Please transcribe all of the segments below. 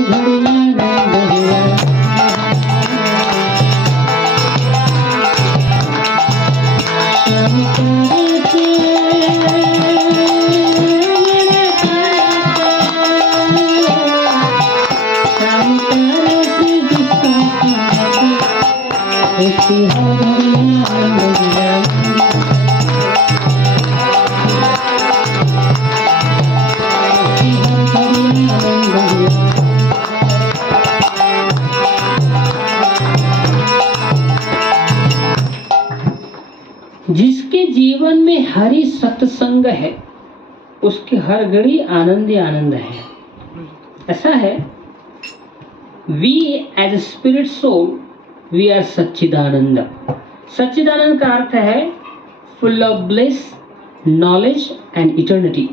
घड़ी आनंद हुआ। जिसके जीवन में हरि सत्संग है उसके हर घड़ी आनंद ही आनंद है। ऐसा है, we as a spirit soul we are sachchidananda. सच्चिदानंद का अर्थ है full of bliss, knowledge and eternity.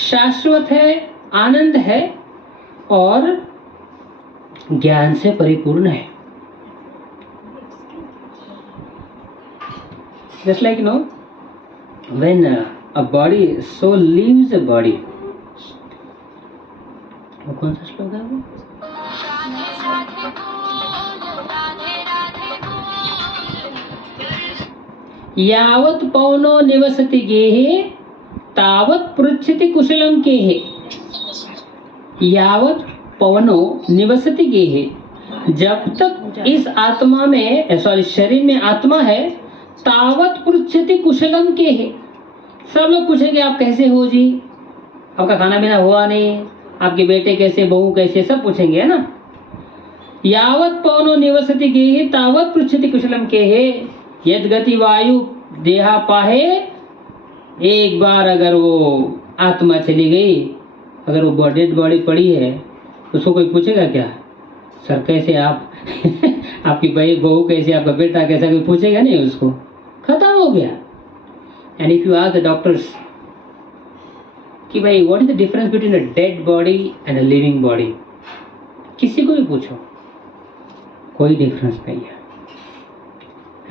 शाश्वत है, आनंद है और ज्ञान से परिपूर्ण है। Just like when a body soul leaves a body, वो कौन सा श्लोक है वो? यावत् पवनो निवसति गेहे तावत् पृच्छति कुशलम केहे। यावत् पवनो निवसति गेहे, जब तक इस आत्मा में शरीर में आत्मा है, तावत पृच्छति कुशलम के है। सब लोग पूछेंगे आप कैसे हो जी, आपका खाना पीना हुआ नहीं, आपके बेटे कैसे, बहू कैसे, सब पूछेंगे, है ना। यावत पवनो निवसति गेहे तावत पृच्छति कुशलम के है। यद गति वायु देहा पाहे, एक बार अगर वो आत्मा चली गई, अगर वो डेड बॉडी पड़ी है, उसको कोई पूछेगा क्या, सर कैसे आप आपकी बहू कैसे, आपका बेटा कैसा, कोई पूछेगा नहीं उसको, खत्म हो गया। And if you ask the doctors कि भाई what is the difference between a dead body and a living body, किसी को भी पूछो, कोई डिफरेंस नहीं है,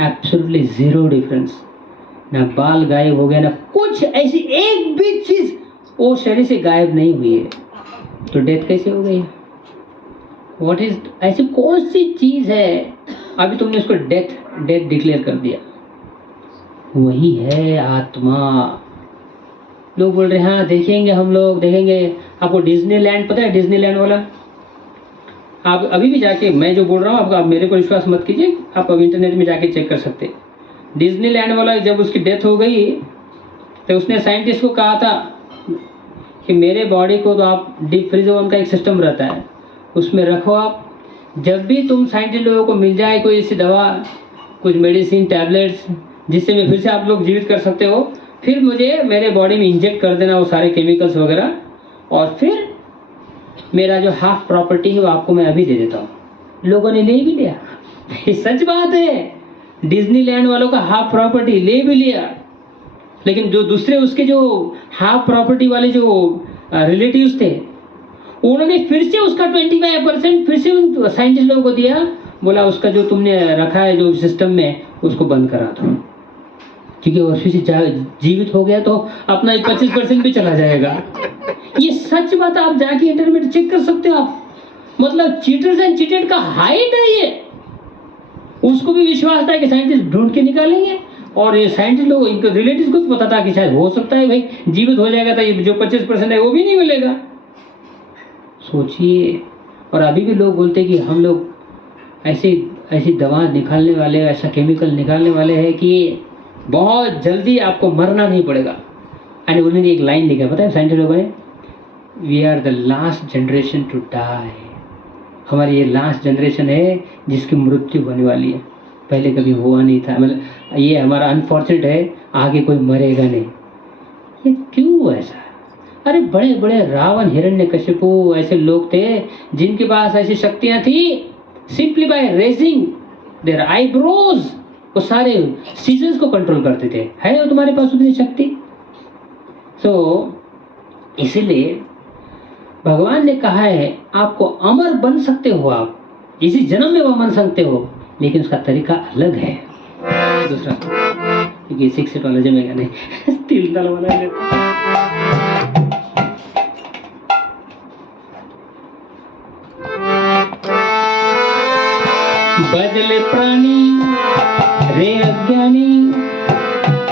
एब्सोल्युटली जीरो डिफरेंस। ना बाल गायब हो गया, ना कुछ ऐसी एक भी चीज वो शरीर से गायब नहीं हुई है, तो डेथ कैसे हो गई? व्हाट इज, ऐसी कौन सी चीज है अभी तुमने उसको डेथ डिक्लेयर कर दिया? वही है आत्मा। लोग बोल रहे हैं हाँ देखेंगे, हम लोग देखेंगे। आपको डिज्नीलैंड पता है, डिज्नीलैंड वाला? आप अभी भी जाके, मैं जो बोल रहा हूँ आप मेरे को विश्वास मत कीजिए, आप अब इंटरनेट में जाके चेक कर सकते। डिज्नीलैंड वाला जब उसकी डेथ हो गई तो उसने साइंटिस्ट को कहा था कि मेरे बॉडी को तो आप डीप फ्रीज ओवन का एक सिस्टम रहता है, उसमें रखो आप, जब भी तुम साइंटिस्ट लोगों को मिल जाए कोई ऐसी दवा, कुछ मेडिसिन, टैबलेट्स, जिससे मैं फिर से आप लोग जीवित कर सकते हो, फिर मुझे मेरे बॉडी में इंजेक्ट कर देना वो सारे केमिकल्स वगैरह, और फिर मेरा जो हाफ प्रॉपर्टी है वो आपको मैं अभी दे देता हूँ। लोगों ने ले भी लिया, ये सच बात है। डिज्नीलैंड वालों का हाफ प्रॉपर्टी ले भी लिया, लेकिन जो दूसरे उसके जो हाफ प्रॉपर्टी वाले जो रिलेटिव्स थे, उन्होंने फिर से उसका 25% फिर से उन साइंटिस्ट लोगों को दिया, बोला उसका जो तुमने रखा है जो सिस्टम में उसको बंद करा दो, क्योंकि वो फिर से जीवित हो गया तो अपना 25% भी चला जाएगा। ये सच बात, आप जाके इंटरनेट चेक कर सकते हो आप। मतलब चीटर्स एंड चीटेड का हाइट है ये। उसको भी विश्वास था कि साइंटिस्ट ढूंढ के निकालेंगे, और ये साइंटिस्ट लोग, इनके रिलेटिव्स को भी पता था कि शायद हो सकता है भाई जीवित हो जाएगा, तो ये जो 25% है वो भी नहीं मिलेगा। सोचिए। और अभी भी लोग बोलते हैं कि हम लोग ऐसी दवा निकालने वाले, ऐसा केमिकल निकालने वाले हैं कि बहुत जल्दी आपको मरना नहीं पड़ेगा। एंड उन्होंने एक लाइन लिखा, पता है साइंटिस्ट लोगों ने, we are the last generation to die. हमारी ये लास्ट जनरेशन है जिसकी मृत्यु होने वाली है, पहले कभी हुआ नहीं था। मतलब ये हमारा अनफॉर्चुनेट है, आगे कोई मरेगा नहीं। ये क्यों ऐसा? अरे बड़े बड़े रावण, हिरण्यकशिपु ऐसे लोग थे जिनके पास ऐसी शक्तियां थी, simply by raising their eyebrows वो सारे सीजन्स को कंट्रोल करते थे। है वो तुम्हारे पास उतनी शक्ति? तो इसीलिए भगवान ने कहा है आपको अमर बन सकते हो, आप इसी जन्म में वो बन सकते हो, लेकिन उसका तरीका अलग है। दूसरा क्योंकि 6 वाला जमेगा नहीं, 3 साल वाला लेते। बजले प्राणी रे अज्ञानी,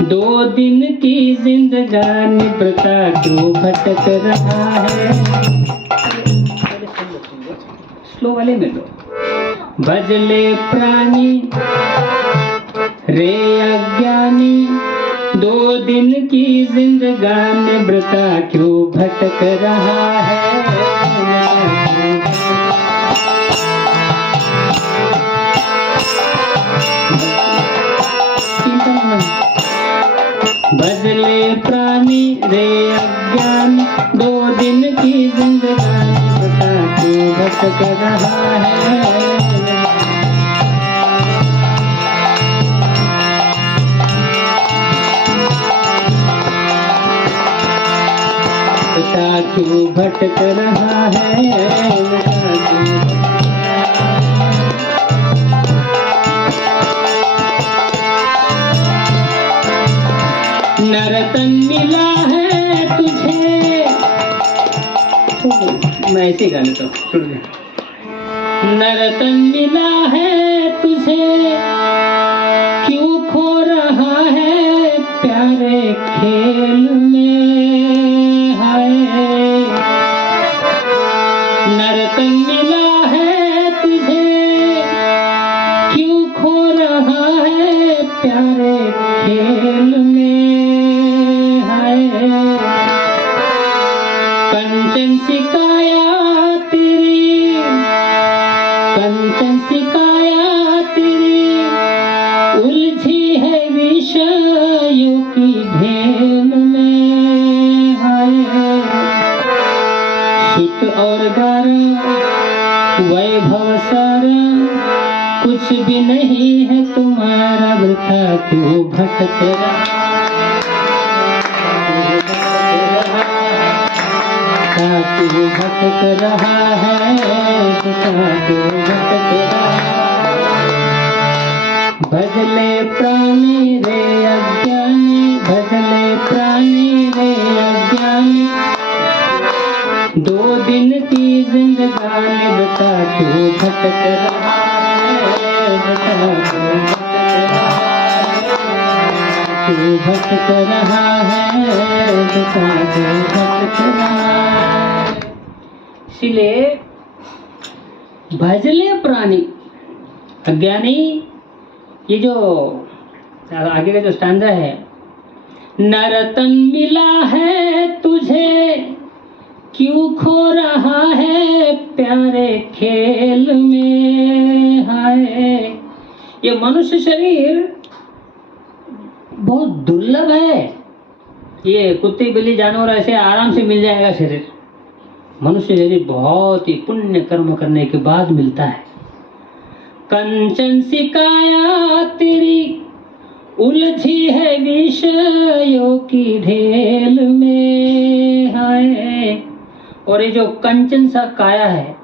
2 दिन की जिंदगानी वृथा क्यों भटक रहा है। स्लो वाले में लो। बजले प्राणी रे अज्ञानी, 2 दिन की जिंदगानी वृथा क्यों भटक रहा है। बजले प्राणी रे अज्ञानी, 2 दिन की जिंदगानी वृथा क्यों भटक रहा है। वृथा क्यों भटक रहा है। नरतन मिला है तुझे, मैं ऐसे गा लेता हूँ, छोड़ दे। नरतन मिला है तुझे, क्यों खो रहा है प्यारे खेल में। हाय नरतन मिला है तुझे, क्यों खो रहा है प्यारे खेल में। कंचन सिकाया तेरी, कंचन सिकाया तेरी, उलझी है विषयों की भेल में। हाय सुत और गारा वैभव सारा, कुछ भी नहीं है तुम्हारा, वृथा क्यों भटक रहा। क्यों भटक रहा है, क्यों भटक रहा। भजले प्राणी रे अज्ञानी, भजले प्राणी रे अज्ञानी, 2 दिन की जिंदगानी वृथा क्यों भटक रहा है। वृथा क्यों भटक रहा है, वृथा क्यों भटक रहा है। इसलिए भजले प्राणी अज्ञानी, ये जो आगे का जो स्टैंजा है, नरतन मिला है तुझे, क्यों खो रहा है प्यारे खेल में। हाय ये मनुष्य शरीर बहुत दुर्लभ है। ये कुत्ते बिल्ली जानवर ऐसे आराम से मिल जाएगा शरीर। मनुष्य शरीर बहुत ही पुण्य कर्म करने के बाद मिलता है। कंचन सिकाया तेरी, उलझी है विषयों की ढेल में। हाय और ये जो कंचन सा काया है,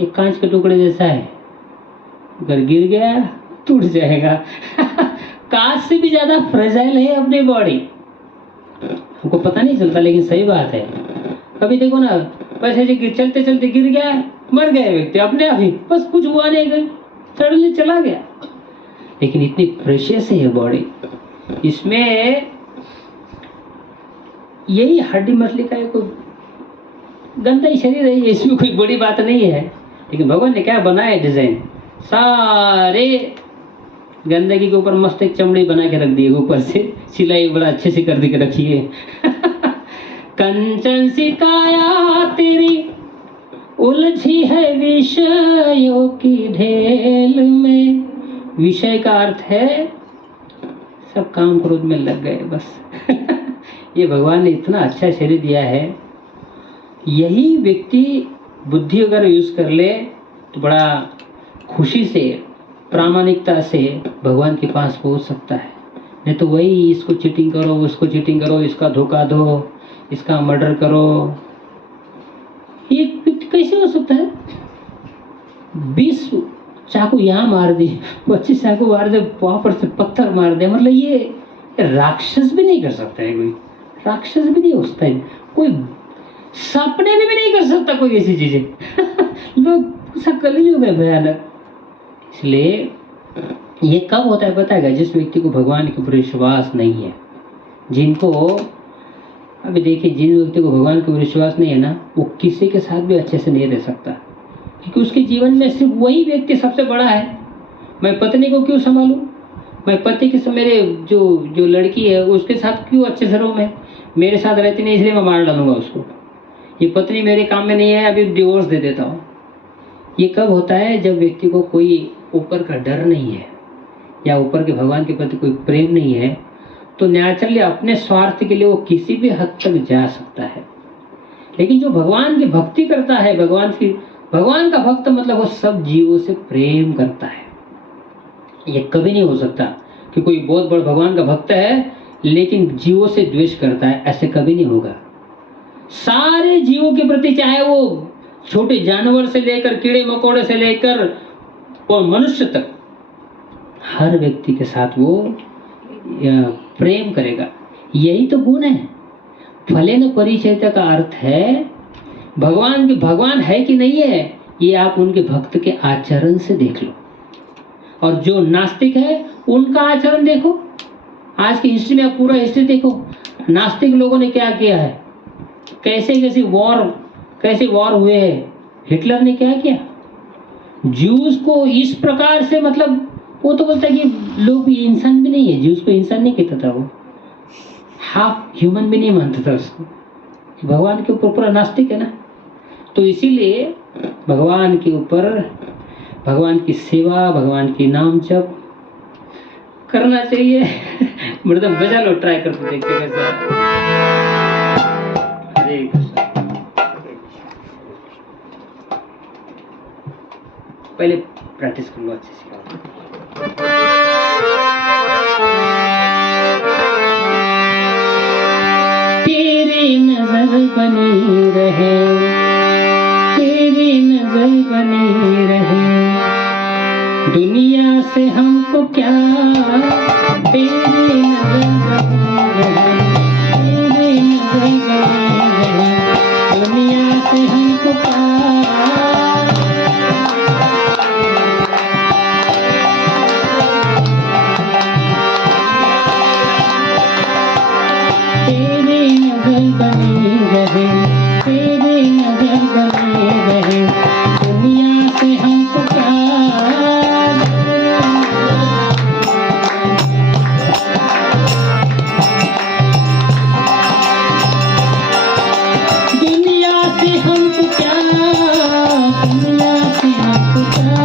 ये कांच के टुकड़े जैसा है, अगर गिर गया टूट जाएगा। कांच से भी ज्यादा फ्रेजाइल है अपनी बॉडी, हमको पता नहीं चलता, लेकिन सही बात है। कभी देखो ना, बस ऐसे चलते चलते गिर गया, मर गया व्यक्ति अपने आप ही, बस कुछ हुआ नहीं, सडनली चला गया। लेकिन इतनी प्रेशियस है ये बॉडी, इसमें यही हड्डी मछली का एक गंदा ही शरीर है, इसमें कोई बड़ी बात नहीं है। लेकिन भगवान ने क्या बनाया डिजाइन, सारे गंदगी के ऊपर मस्त एक चमड़ी बना के रख दी, ऊपर से सिलाई बड़ा अच्छे से कर दी के रखी है। कंचन सिकाया तेरी, उलझी है विषयों की ढेल में। विषय का अर्थ है सब काम क्रोध में लग गए बस। ये भगवान ने इतना अच्छा शरीर दिया है, यही व्यक्ति बुद्धि अगर यूज कर ले तो बड़ा खुशी से प्रामाणिकता से भगवान के पास पहुंच सकता है। नहीं तो वही इसको चीटिंग करो, उसको चीटिंग करो, इसका धोखा दो, इसका मर्डर करो, ये कैसे हो सकता है? 20 चाकू यहाँ मार दे, 25 चाकू मार दे, वहां पर से पत्थर मार दे, मतलब ये राक्षस भी नहीं कर सकता है, कोई राक्षस भी नहीं हो सकता है, कोई सपने में भी नहीं कर सकता कोई ऐसी चीजें। लोग सब कलयुग है भयानक, इसलिए ये कब होता है पता है? जिस व्यक्ति को भगवान के ऊपर विश्वास नहीं है, जिनको अभी देखिए, जिन व्यक्ति को भगवान के ऊपर विश्वास नहीं है ना, वो किसी के साथ भी अच्छे से नहीं रह सकता, क्योंकि उसके जीवन में सिर्फ वही व्यक्ति सबसे बड़ा है। मैं पत्नी को क्यों संभालूं, मैं पति के मेरे जो लड़की है उसके साथ क्यों अच्छे से रहूं, मैं मेरे साथ रहती नहीं इसलिए मैं मार डालूंगा उसको, ये पत्नी मेरे काम में नहीं है, अभी डिवोर्स दे देता हूँ। ये कब होता है? जब व्यक्ति को कोई ऊपर का डर नहीं है या ऊपर के भगवान के प्रति कोई प्रेम नहीं है, तो नेचुरली अपने स्वार्थ के लिए वो किसी भी हद तक जा सकता है। लेकिन जो भगवान की भक्ति करता है, भगवान का भक्त मतलब वो सब जीवों से प्रेम करता है। ये कभी नहीं हो सकता कि कोई बहुत बड़ा भगवान का भक्त है लेकिन जीवों से द्वेष करता है, ऐसे कभी नहीं होगा। सारे जीवों के प्रति, चाहे वो छोटे जानवर से लेकर कीड़े मकोड़े से लेकर और मनुष्य तक, हर व्यक्ति के साथ वो प्रेम करेगा। यही तो गुण है। फलेन परिचयता का अर्थ है भगवान है कि नहीं है, ये आप उनके भक्त के आचरण से देख लो। और जो नास्तिक है उनका आचरण देखो। आज की हिस्ट्री में आप पूरा हिस्ट्री देखो, नास्तिक लोगों ने क्या किया है, कैसे वॉर हुए हैं। हिटलर ने क्या किया, ज्यूज को इस प्रकार से, मतलब वो तो बोलता है कि लोग इंसान भी नहीं है, ज्यूज को इंसान नहीं कहता था, वो हाफ ह्यूमन भी नहीं मानता था उसको। भगवान के ऊपर पूरा नास्तिक है ना। तो इसीलिए भगवान के ऊपर, भगवान की सेवा, भगवान की नाम जप करना चाहिए। मृदंग बजा लो, ट्राई करके देखते कैसा है। हरे कृष्ण। पहले प्रैक्टिस कर लो अच्छे से। तेरी नजर बनी रहे, तेरी नजर बनी रहे, दुनिया से हमको क्या, तेरी नजर बनी रहे, तेरी नजर बनी रहे, दुनिया से हमको क्या। तेरी नजर बनी रहे, तेरी नजर बनी रहे, दुनिया से हमको प्यार। दुनिया से हमको प्यार, दुनिया से हमको प्यार,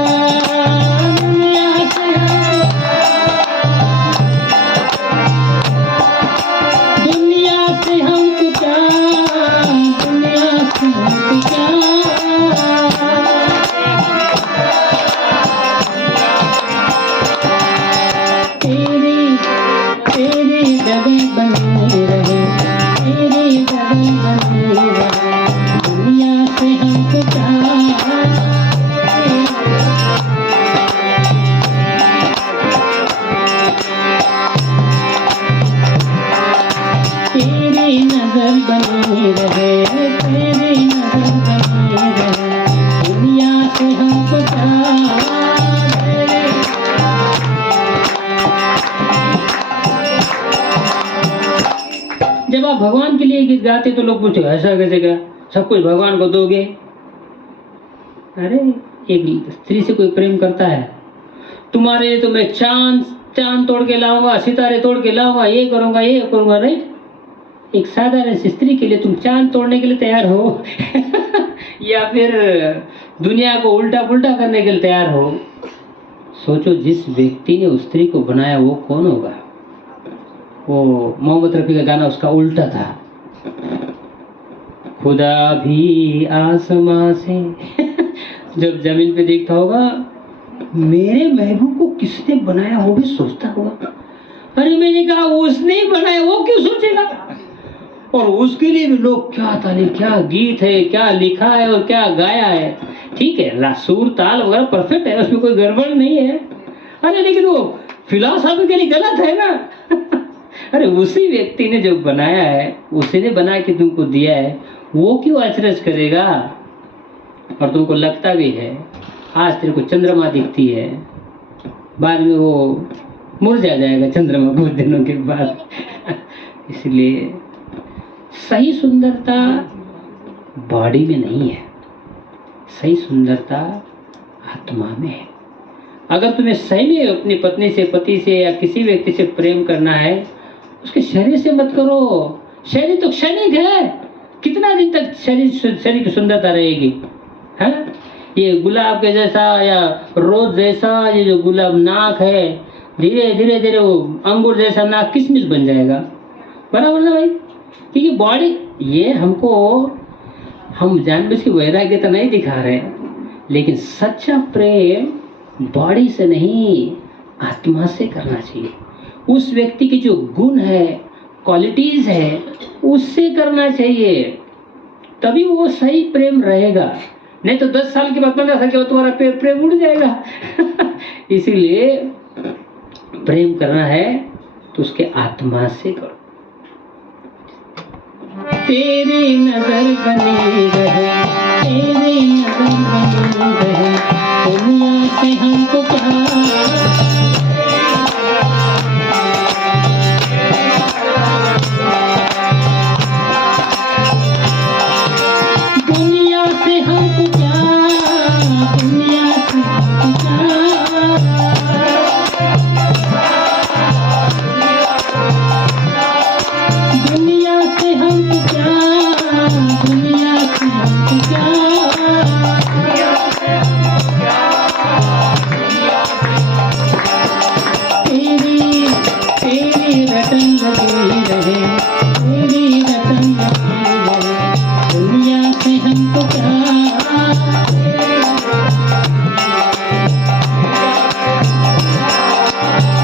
दुनिया से दुनिया से हमको प्यार, दुनिया से हमको प्यार। तेरी जगह बनी रहे, तेरी जगह बनी रहे, दुनिया से हमको प्यार। तेरी नजर बनी रहे, तेरी नजर बनी रहे, दुनिया से हमको प्यार। जब आप भगवान के लिए गीत गाते तो लोग पूछते ऐसा कैसे गा, सब कुछ भगवान को दोगे। अरे एक स्त्री से कोई प्रेम करता है, तुम्हारे लिए तो मैं चांद तोड़ के लाऊंगा, सितारे तोड़ के लाऊंगा, ये करूंगा, नहीं। एक साधारण स्त्री के लिए तुम चांद तोड़ने के लिए तैयार हो या फिर दुनिया को उल्टा पुल्टा करने के लिए तैयार हो। सोचो, जिस व्यक्ति ने उस स्त्री को बनाया वो कौन होगा। वो मोहम्मद रफी का गाना उसका उल्टा था, खुदा भी आसमां से जब जमीन पे देखता होगा, मेरे महबूब को किसने बनाया वो भी सोचता होगा। अरे मैंने कहा उसने ही बनाया, वो क्यों सोचेगा। और उसके लिए भी लोग क्या तारीफ, क्या गीत है, क्या लिखा है और क्या गाया है। ठीक है, सुर ताल वगैरह परफेक्ट है, उसमें कोई गड़बड़ नहीं है। अरे लेकिन वो फिलोसॉफिकली गलत है ना। अरे उसी व्यक्ति ने जो बनाया है, उसी ने बना के तुमको दिया है, वो क्यों अचरज करेगा। और तुमको लगता भी है, आज तेरे को चंद्रमा दिखती है, बाद में वो मुरझा जाएगा चंद्रमा कुछ दिनों के बाद। इसलिए सही सुंदरता बॉडी में नहीं है, सही सुंदरता आत्मा में है। अगर तुम्हें सही में अपनी पत्नी से, पति से या किसी व्यक्ति से प्रेम करना है, उसके शरीर से मत करो। शरीर तो क्षणिक है, कितना दिन तक शरीर की सुंदरता रहेगी? है ये गुलाब के जैसा या रोज जैसा, ये जो गुलाब नाक है, धीरे धीरे धीरे वो अंगूर जैसा नाक किशमिश बन जाएगा। बराबर ना भाई? क्योंकि बॉडी ये हमको, हम जानबूझ के वैराग्य तो नहीं दिखा रहे, लेकिन सच्चा प्रेम बॉडी से नहीं आत्मा से करना चाहिए। उस व्यक्ति की जो गुण है, क्वालिटीज है, उससे करना चाहिए, तभी वो सही प्रेम रहेगा। नहीं तो 10 साल के बाद 15 साल के बाद तुम्हारा प्रेम उड़ जाएगा। इसीलिए प्रेम करना है तो उसके आत्मा से करो। तेरी नजर बनी रहे, तेरी नजर बनी रहे, दुनिया से हमको दुनिया से हमको प्यार, दुनिया से हमको दुनिया से हमको प्यार, दुनिया से हमको तेरी तेरी रटन लगी रहे, तेरी रटन लगी रहे, दुनिया से हमको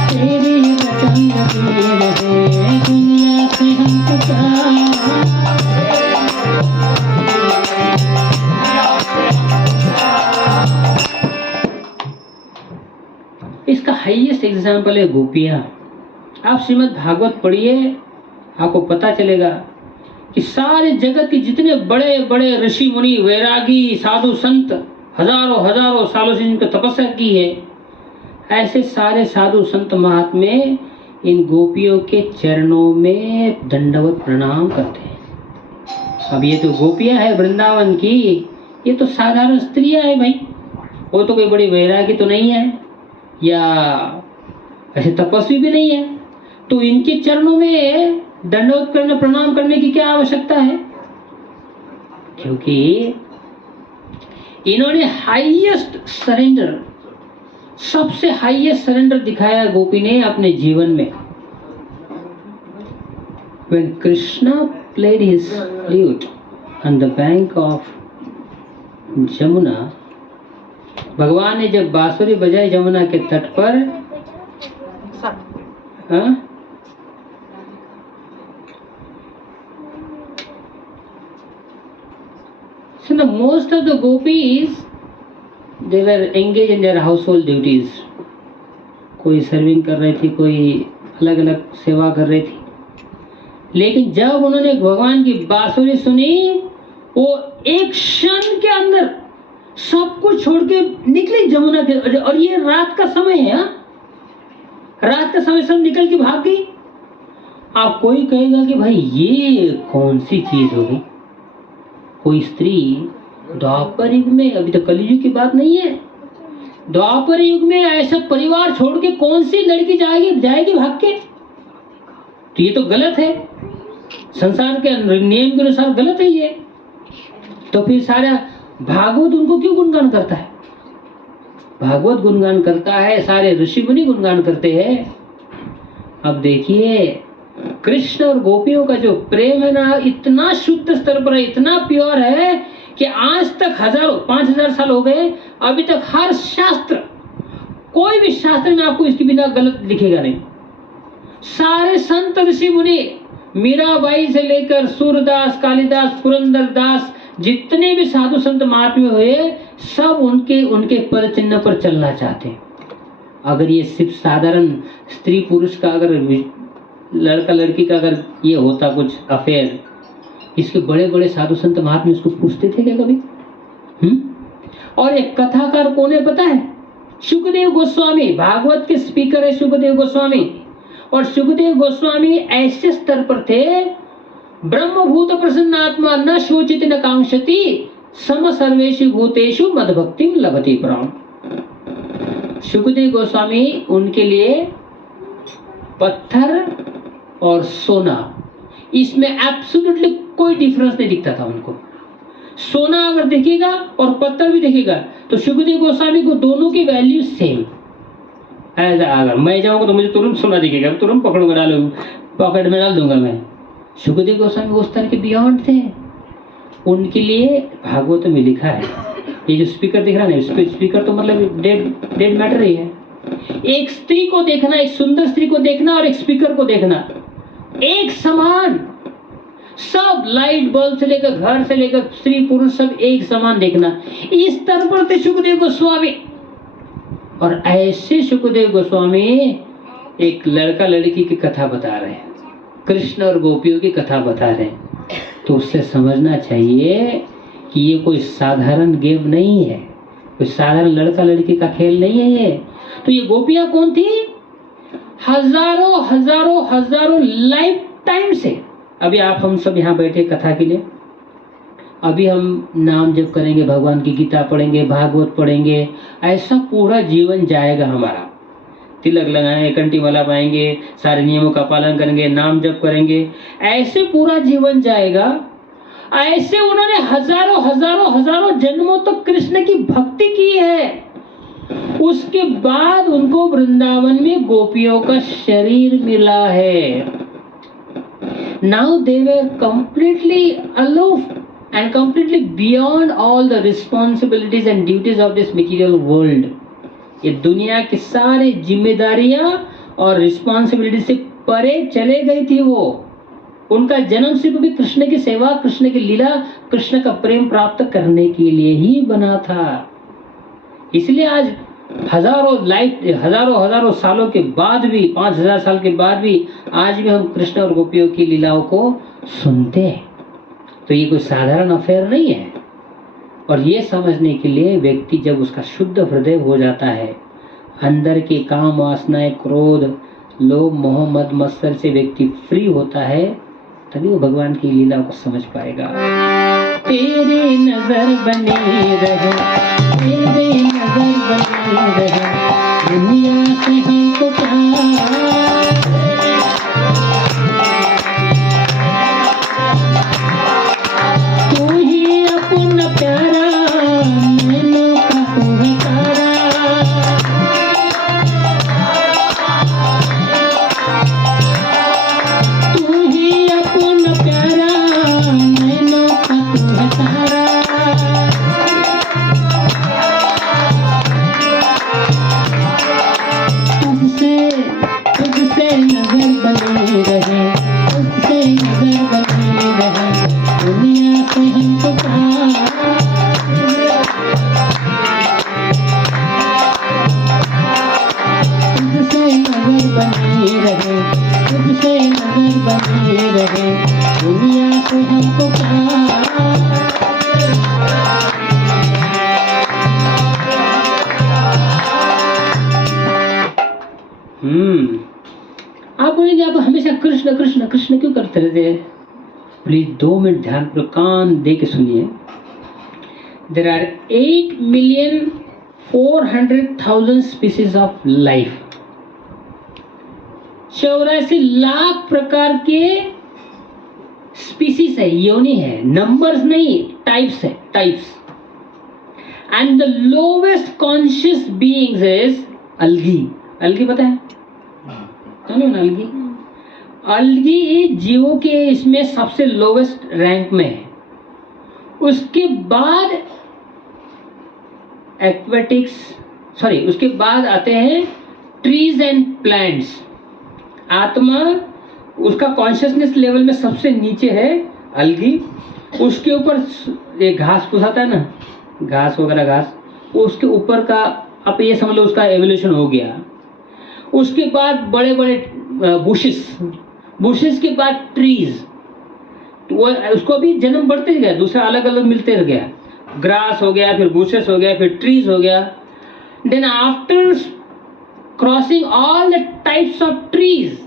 तेरी रटन लगी रहे, दुनिया से हमको इसका हाईएस्ट एग्जाम्पल है गोपियां। आप श्रीमद् भागवत पढ़िए, आपको पता चलेगा कि सारे जगत के जितने बड़े बड़े ऋषि मुनि, वैरागी, साधु संत, हजारों हजारों सालों से जिनकी तपस्या की है, ऐसे सारे साधु संत महात्मे इन गोपियों के चरणों में दंडवत प्रणाम करते हैं। अब ये तो गोपियां है वृंदावन की, ये तो साधारण स्त्रियां है भाई, वो तो कोई बड़ी वैरागी तो नहीं है या ऐसे तपस्वी भी नहीं है, तो इनके चरणों में दंडवत करने, प्रणाम करने की क्या आवश्यकता है? क्योंकि इन्होंने हाईएस्ट सरेंडर, सबसे हाईएस्ट सरेंडर दिखाया गोपी ने अपने जीवन में। When Krishna played his flute on the bank of Jamuna, भगवान ने जब बांसुरी बजाई जमुना के तट पर, so the most of the gopis, they were engaged in their household duties. कोई सर्विंग कर रही थी, कोई अलग अलग सेवा कर रही थी, लेकिन जब उन्होंने भगवान की बांसुरी सुनी, वो एक क्षण के अंदर सब कुछ छोड़ के निकले जमुना के, और ये रात का समय है, रात का समय सब निकल के भाग गई। आप कोई कहेगा कि भाई ये कौन सी चीज होगी? कोई स्त्री द्वापर युग में, अभी तो कलयुग की बात नहीं है, द्वापर युग में ऐसा परिवार छोड़ के कौन सी लड़की जाएगी भाग के? तो ये तो गलत है, संसार के नियम के अनुसार गलत है ये। तो फिर सारा भागवत उनको क्यों गुणगान करता है? भागवत गुणगान करता है, सारे ऋषि मुनि गुणगान करते हैं। अब देखिए कृष्ण और गोपियों का जो प्रेम है ना, इतना शुद्ध स्तर पर है, इतना प्योर है कि आज तक हजारों 5000 साल हो गए, अभी तक हर शास्त्र, कोई भी शास्त्र में आपको इसके बिना गलत लिखेगा नहीं। सारे संत ऋषि मुनि, मीराबाई से लेकर सूरदास, कालिदास, पुरंदरदास, जितने भी साधु संत महात्मा हुए, सब उनके पर चिन्ह पर चलना चाहते हैं। अगर ये सिर्फ साधारण स्त्री पुरुष का, अगर लड़का लड़की का अगर ये होता कुछ अफेयर, इसके बड़े बड़े साधु संत महात्मा उसको पूछते थे क्या कभी? और एक कथाकार कौन है पता है? सुखदेव गोस्वामी भागवत के स्पीकर है सुखदेव गोस्वामी, और सुखदेव गोस्वामी ऐसे स्तर पर थे, ब्रह्मभूत प्रसन्नात्मा न शोचित न कांक्षति सम सर्वेषु भूतेषु मद्भक्तिं लभते पराम। सुखदेव गोस्वामी उनके लिए पत्थर और सोना, इसमें एब्सोल्युटली कोई डिफरेंस नहीं दिखता था उनको। सोना अगर दिखेगा और पत्थर भी दिखेगा तो सुखदेव गोस्वामी को दोनों की वैल्यू सेम। ऐसा अगर मैं जाऊंगा तो मुझे तुरंत सोना दिखेगा, तुरंत पकड़ूंगा, डालूंगा पॉकेट में डाल दूंगा मैं। सुखदेव गोस्वामी उस तरह के बियॉन्ड थे। उनके लिए भागवत में लिखा है, ये जो स्पीकर दिख रहा है ना, स्पीकर तो मतलब डेड मैटर ही है। एक स्त्री को देखना, एक सुंदर स्त्री को देखना और एक स्पीकर को देखना एक समान, सब लाइट बल्ब से लेकर घर से लेकर स्त्री पुरुष सब एक समान देखना, इस तरह पर थे सुखदेव गोस्वामी। और ऐसे सुखदेव गोस्वामी एक लड़का लड़की की कथा बता रहे हैं, कृष्ण और गोपियों की कथा बता रहे हैं, तो उससे समझना चाहिए कि ये कोई साधारण गेम नहीं है, कोई साधारण लड़का लड़की का खेल नहीं है ये। तो ये गोपियां कौन थी? हजारों हजारों हजारों लाइफ टाइम से, अभी आप हम सब यहाँ बैठे कथा के लिए, अभी हम नाम जप करेंगे, भगवान की गीता पढ़ेंगे, भागवत पढ़ेंगे, ऐसा पूरा जीवन जाएगा हमारा। तिलक लगाएंगे, कंठी माला पाएंगे, सारे नियमों का पालन करेंगे, नाम जप करेंगे, ऐसे पूरा जीवन जाएगा। ऐसे उन्होंने हजारों हजारों हजारों जन्मों तक तो कृष्ण की भक्ति की है। उसके बाद उनको वृंदावन में गोपियों का शरीर मिला है। Now they were completely aloof and completely beyond all the responsibilities and duties of this material world. ये दुनिया की सारी जिम्मेदारियां और रिस्पॉन्सिबिलिटी से परे चले गई थी वो। उनका जन्म सिर्फ भी कृष्ण की सेवा, कृष्ण की लीला, कृष्ण का प्रेम प्राप्त करने के लिए ही बना था। इसलिए आज हजारों हजारों सालों के बाद भी, 5000 साल के बाद भी आज भी हम कृष्ण और गोपियों की लीलाओं को सुनते हैं। तो ये कोई साधारण अफेयर नहीं है। और ये समझने के लिए व्यक्ति जब उसका शुद्ध हृदय हो जाता है, अंदर के काम वासनाएं, क्रोध, लोभ, मोह, मद, मत्सर से व्यक्ति फ्री होता है, तभी वो भगवान की लीला को समझ पाएगा। तेरे नजर बने रहे, तेरे नजर बने रहे, दुनिया से हमको तू ही अपना प्यारा, मैनों का तू है तारा। तू ही अपना प्यारा, मैनों का तू है तारा। तुझसे नजर बनी रहे, तुझसे नजर बनी रहे, दुनिया से हमको तुझसे नजर बनी रहे, तुझसे नजर बनी रहे, दुनिया से हमको आप बोलेंगे आप हमेशा कृष्ण कृष्ण कृष्ण क्यों करते रहते हैं? प्लीज 2 मिनट ध्यान पर कान दे के सुनिए। There are 8,400,000 species of life. 84 lakh प्रकार के स्पीसीज है, योनि है, नंबर्स नहीं, टाइप्स है, types. And the lowest conscious beings is algae. Algae पता है? अलगी, अलगी जीवों के इसमें सबसे लोवेस्ट रैंक में है। उसके बाद एक्वेटिक्स, उसके बाद आते हैं ट्रीज एंड प्लांट्स। आत्मा उसका कॉन्शियसनेस लेवल में सबसे नीचे है अलगी। उसके ऊपर ये घास फूस आता है ना, घास वगैरह, घास, उसके ऊपर का आप ये समझ लो उसका एवोल्यूशन हो गया। उसके बाद बड़े बड़े बुशेस के बाद ट्रीज, वो उसको भी जन्म बढ़ते गया, दूसरा अलग अलग मिलते रह गया। ग्रास हो गया, फिर बुशेस हो गया, फिर ट्रीज हो गया। Then after crossing all the types of trees,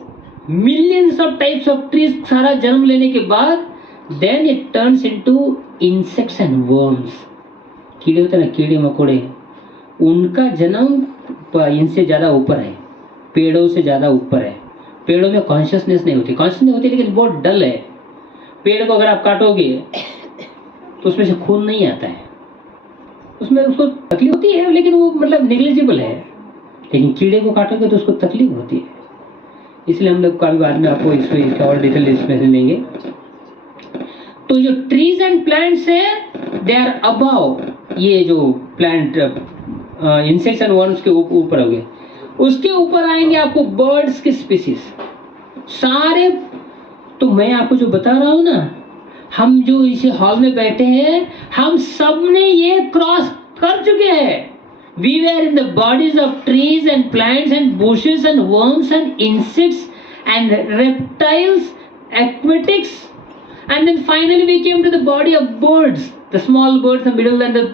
millions of types of trees सारा जन्म लेने के बाद then it turns into insects and worms. कीड़े होते हैं ना, कीड़े मकोड़े, उनका जन्म इनसे ज़्यादा ऊपर है, पेड़ों से ज़्यादा ऊपर है। पेड़ों में कॉन्शियसनेस नहीं होती, कॉन्शियसनेस होती है लेकिन बहुत डल है। पेड़ को अगर आप काटोगे तो उसमें से खून नहीं आता है, उसमें उसको तकलीफ होती है लेकिन वो मतलब निग्लिजिबल है। लेकिन कीड़े को काटोगे तो उसको तकलीफ होती है। इसलिए हम लोग काफी बाद में आपको इसमें और डिटेल इसमें से लेंगे। तो जो ट्रीज एंड प्लांट्स है दे आर अबव, ये जो प्लांट इंसेक्ट्स एंड वर्म्स के ऊपर हो गए। उसके ऊपर आएंगे आपको बर्ड्स के स्पीसीज सारे। तो मैं आपको जो बता रहा हूं ना, हम जो इस हॉल में बैठे हैं हम सब ने ये क्रॉस कर चुके हैं। We were in the bodies of trees and plants and bushes and worms and insects and reptiles, aquatics, and then finally we came to the body of birds, the small birds, the middle and the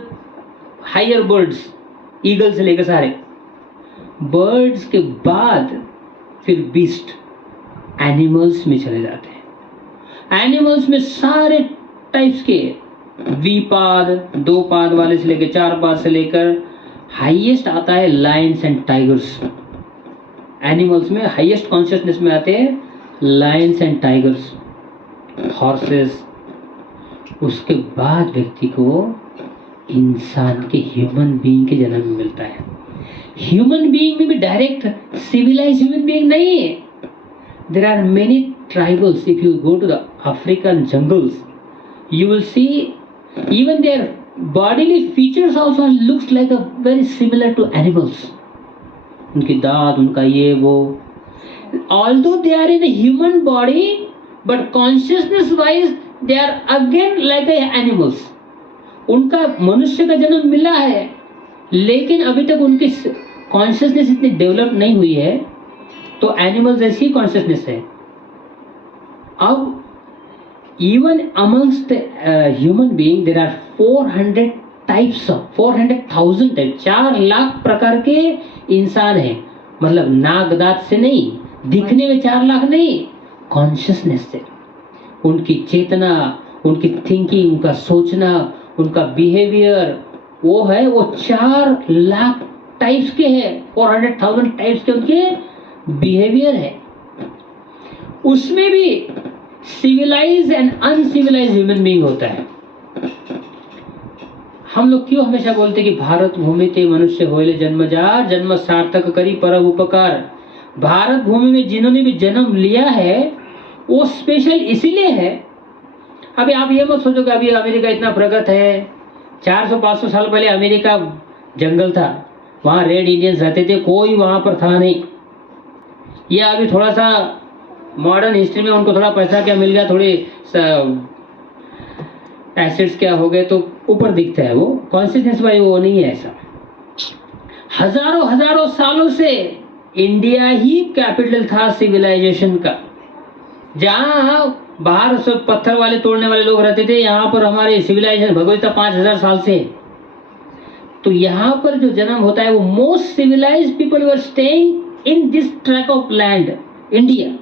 higher birds, eagles से लेकर सारे birds के बाद फिर beast, animals में चले जाते हैं। animals में सारे टाइप्स के द्विपाद, दो पाद वाले से लेकर चार पाद से लेकर हाईएस्ट आता है लायंस एंड टाइगर्स। एनिमल्स में हाईएस्ट कॉन्शियसनेस में आते हैं लायंस एंड टाइगर्स, हॉर्सेस। उसके बाद व्यक्ति को इंसान के ह्यूमन बीइंग के जन्म में मिलता है। ह्यूमन बीइंग में भी डायरेक्ट सिविलाइज ह्यूमन बीइंग नहीं है। There are many tribals. If you go to the African jungles you will see even there bodily features also looks like a very similar to animals. उनकी दांत, उनका ये वो, although they are in a human body but consciousness wise they are again like a animals. उनका मनुष्य का जन्म मिला है लेकिन अभी तक उनकी कॉन्शियसनेस इतनी डेवलप नहीं हुई है, तो एनिमल जैसी कॉन्शियसनेस है। अब even amongst human being there are 400 types of 400,000 types, 4 lakh प्रकार के इंसान हैं। मतलब नाक दांत से नहीं, दिखने में 4 लाख नहीं, कॉन्शियसनेस से, उनकी चेतना, उनकी थिंकिंग, उनका सोचना, उनका बिहेवियर वो है, वो 4 लाख टाइप्स के हैं। 400,000 टाइप्स के उनके बिहेवियर है। उसमें भी civilize and uncivilize human being होता है। हम लोग क्यों हमेशा बोलते कि भारत भूमि ते मनुष्य होइले जन्मजात, जन्म सार्थक करी परम उपकार। भारत भूमि में जिन्होंने भी जन्म लिया है वो स्पेशल इसीलिए है। अभी आप ये मत सोचो कि अभी अमेरिका इतना प्रगत है। 400-500 साल पहले अमेरिका जंगल था, वहाँ रेड इंडियंस रहते थे, कोई वहाँ पर था नहीं। ये अभी थोड़ा सा मॉडर्न हिस्ट्री में उनको थोड़ा पैसा क्या मिल गया, थोड़ी एसिड्स क्या हो गए तो ऊपर दिखता है। वो कॉन्शियसनेस भाई वो नहीं है ऐसा। हजारों सालों से इंडिया ही कैपिटल था सिविलाइजेशन का। जहाँ बाहर सब पत्थर वाले तोड़ने वाले लोग रहते थे, यहाँ पर हमारे सिविलाइजेशन भगवता 5000 साल से। तो यहाँ पर जो जन्म होता है वो most civilized people were staying in this track of land India.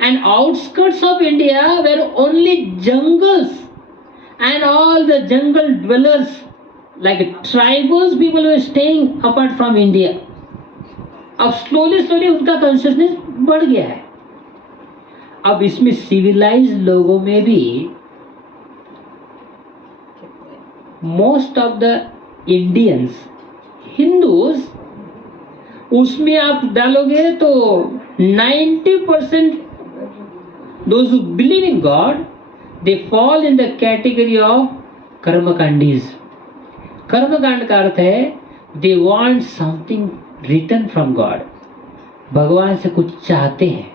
And outskirts of India were only jungles and all the jungle dwellers like tribals people were staying apart from India. अब slowly उनका consciousness बढ़ गया है। अब इसमें civilized लोगों में भी most of the Indians, Hindus, उसमें आप डालोगे तो 90% those who believe in God, they fall in the category of कर्मकांडीज। कर्मकांड का अर्थ है they want something written from God, भगवान से कुछ चाहते हैं।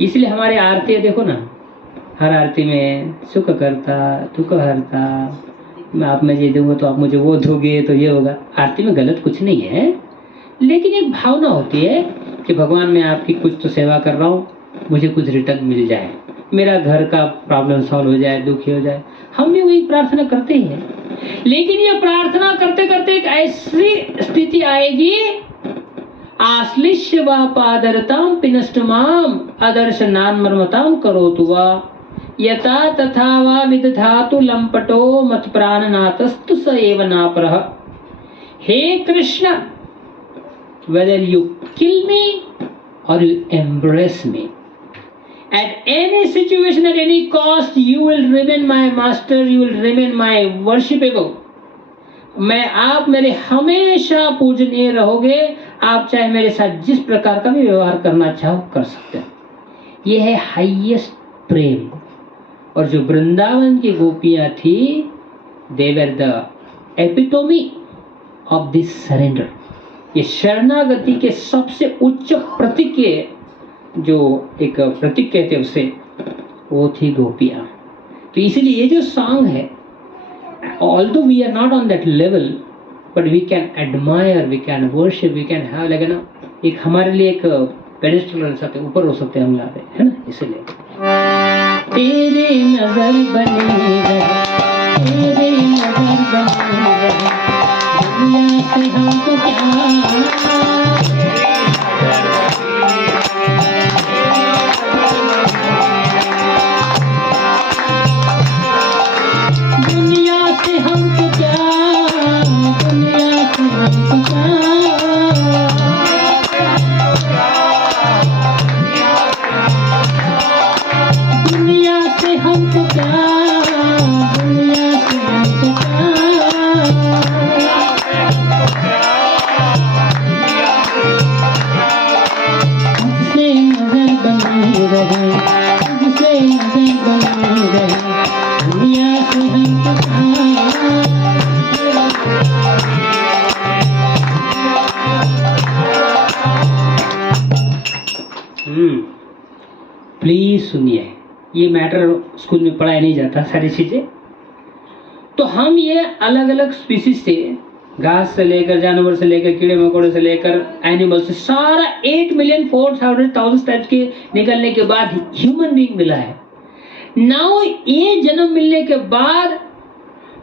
इसलिए हमारे आरती देखो ना, हर आरती में सुख करता दुख हरता, मैं आप में ये दूंगा तो आप मुझे वो दोगे तो ये होगा। आरती में गलत कुछ नहीं है, लेकिन एक भावना होती है कि भगवान मैं आपकी कुछ तो सेवा कर रहा हूँ, मुझे कुछ रिटर्न मिल जाए, मेरा घर का प्रॉब्लम सॉल्व हो जाए, दुखी हो जाए। हम भी वही प्रार्थना करते ही हैं। लेकिन ये प्रार्थना करते करते एक ऐसी स्थिति आएगी, आश्लिष्य वा पादरताम पिनष्टमाम आदर्शनान मर्मताम करोतु वा यथा तथा वा विदधातु लंपटो मत प्राणनाथस्तु स एव नापरः। हे Krishna, whether you kill me or you embrace me, at any situation, at any cost, you will remain my master, you will remain my worshipable. आप मेरे हमेशा पूजनीय रहोगे। आप चाहे मेरे साथ जिस प्रकार का भी व्यवहार करना चाहो कर सकते हैं। यह है हाईएस्ट प्रेम। और जो वृंदावन की गोपियां थी, they were the epitome of this surrender। ये शरणागति के सबसे उच्च प्रतीक, जो एक प्रतीक कहते हैं उसे, वो थी गोपियां। तो इसलिए ये जो सॉन्ग है, although we are not on that level, but we can admire, we can worship, we can have like एक हमारे लिए एक पेडिस्टल रह सकते, ऊपर हो सकते हैं हम यहाँ पे, है ना। इसलिए तेरे नजर बने रहे, तेरे नजर बने रहे, दुनिया से हमको क्या, दुनिया से हमको क्या, दुनिया से हमको क्या, दुनिया से हमको क्या, दुनिया से हमको क्या, तुझसे नजर बनी रहे, तुझसे नजर बनी रहे, दुनिया से हमको क्या। प्लीज सुनिए, ये मैटर स्कूल में पढ़ाया नहीं जाता सारी चीजें। तो हम ये अलग अलग स्पीसीज से, घास से लेकर, जानवर से लेकर, कीड़े मकोड़े से लेकर, एनिमल से, सारा 8,400,000 टाइप्स के निकलने के बाद ह्यूमन बीइंग मिला है। नाउ ये जन्म मिलने के बाद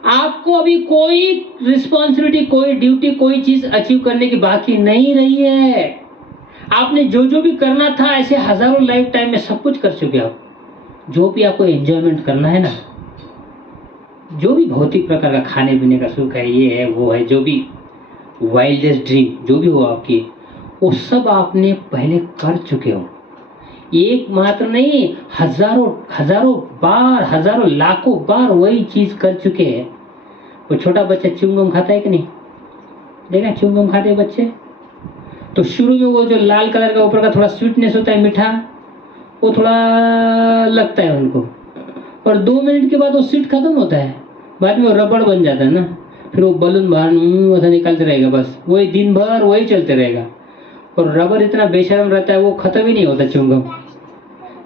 आपको अभी कोई रिस्पॉन्सिबिलिटी, कोई ड्यूटी, कोई चीज अचीव करने की बाकी नहीं रही है। आपने जो जो भी करना था, ऐसे हजारों लाइफ टाइम में सब कुछ कर चुके आप। जो भी आपको एंजॉयमेंट करना है ना, जो भी भौतिक प्रकार का खाने पीने का सुख है, ये है वो है, जो भी वाइल्डेस्ट ड्रीम जो भी हो आपकी, वो सब आपने पहले कर चुके हो। एक मात्र नहीं, हजारों बार, हजारों लाखों बार वही चीज कर चुके हैं। वो छोटा बच्चा च्युइंगम खाता है कि नहीं? देखा च्युइंगम खाते हैं बच्चे, तो शुरू में वो जो लाल कलर का ऊपर का थोड़ा स्वीटनेस होता है, मीठा, वो थोड़ा लगता है उनको, और 2 मिनट के बाद वो स्वीट खत्म होता है, बाद में वो रबड़ बन जाता है ना, फिर वो बलून बाहर ऐसा निकलते रहेगा, बस वही दिन भर वही चलते रहेगा। और रबर इतना बेशर्म रहता है, वो खत्म ही नहीं होता च्युइंगम।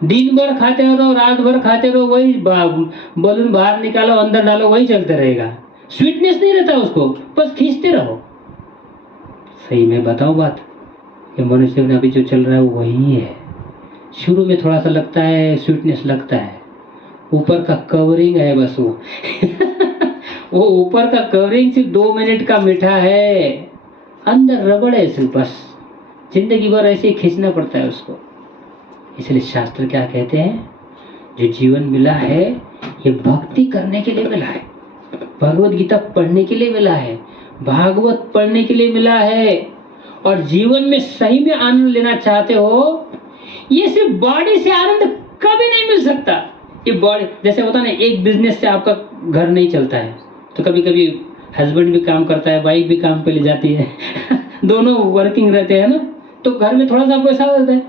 दिन भर खाते रहो, रात भर खाते रहो, वही बलून बाहर निकालो, अंदर डालो, वही चलते रहेगा। स्वीटनेस नहीं रहता उसको, बस खींचते रहो। सही में बताओ बात, ये मनुष्य में अभी जो चल रहा है वो वही है। शुरू में थोड़ा सा लगता है, स्वीटनेस लगता है, ऊपर का कवरिंग है बस वो वो ऊपर का कवरिंग सिर्फ 2 मिनट का मीठा है, अंदर रबड़ है सिर्फ, बस जिंदगी भर ऐसे ही खींचना पड़ता है उसको। इसलिए शास्त्र क्या कहते हैं, जो जीवन मिला है ये भक्ति करने के लिए मिला है, भगवत गीता पढ़ने के लिए मिला है, भागवत पढ़ने के लिए मिला है। और जीवन में सही में आनंद लेना चाहते हो, ये सिर्फ बॉडी से आनंद कभी नहीं मिल सकता। ये बॉडी जैसे होता ना, एक बिजनेस से आपका घर नहीं चलता है, तो कभी कभी हस्बैंड भी काम करता है, वाइफ भी काम पे ले जाती है दोनों वर्किंग रहते हैं ना, तो घर में थोड़ा सा पैसा होता है।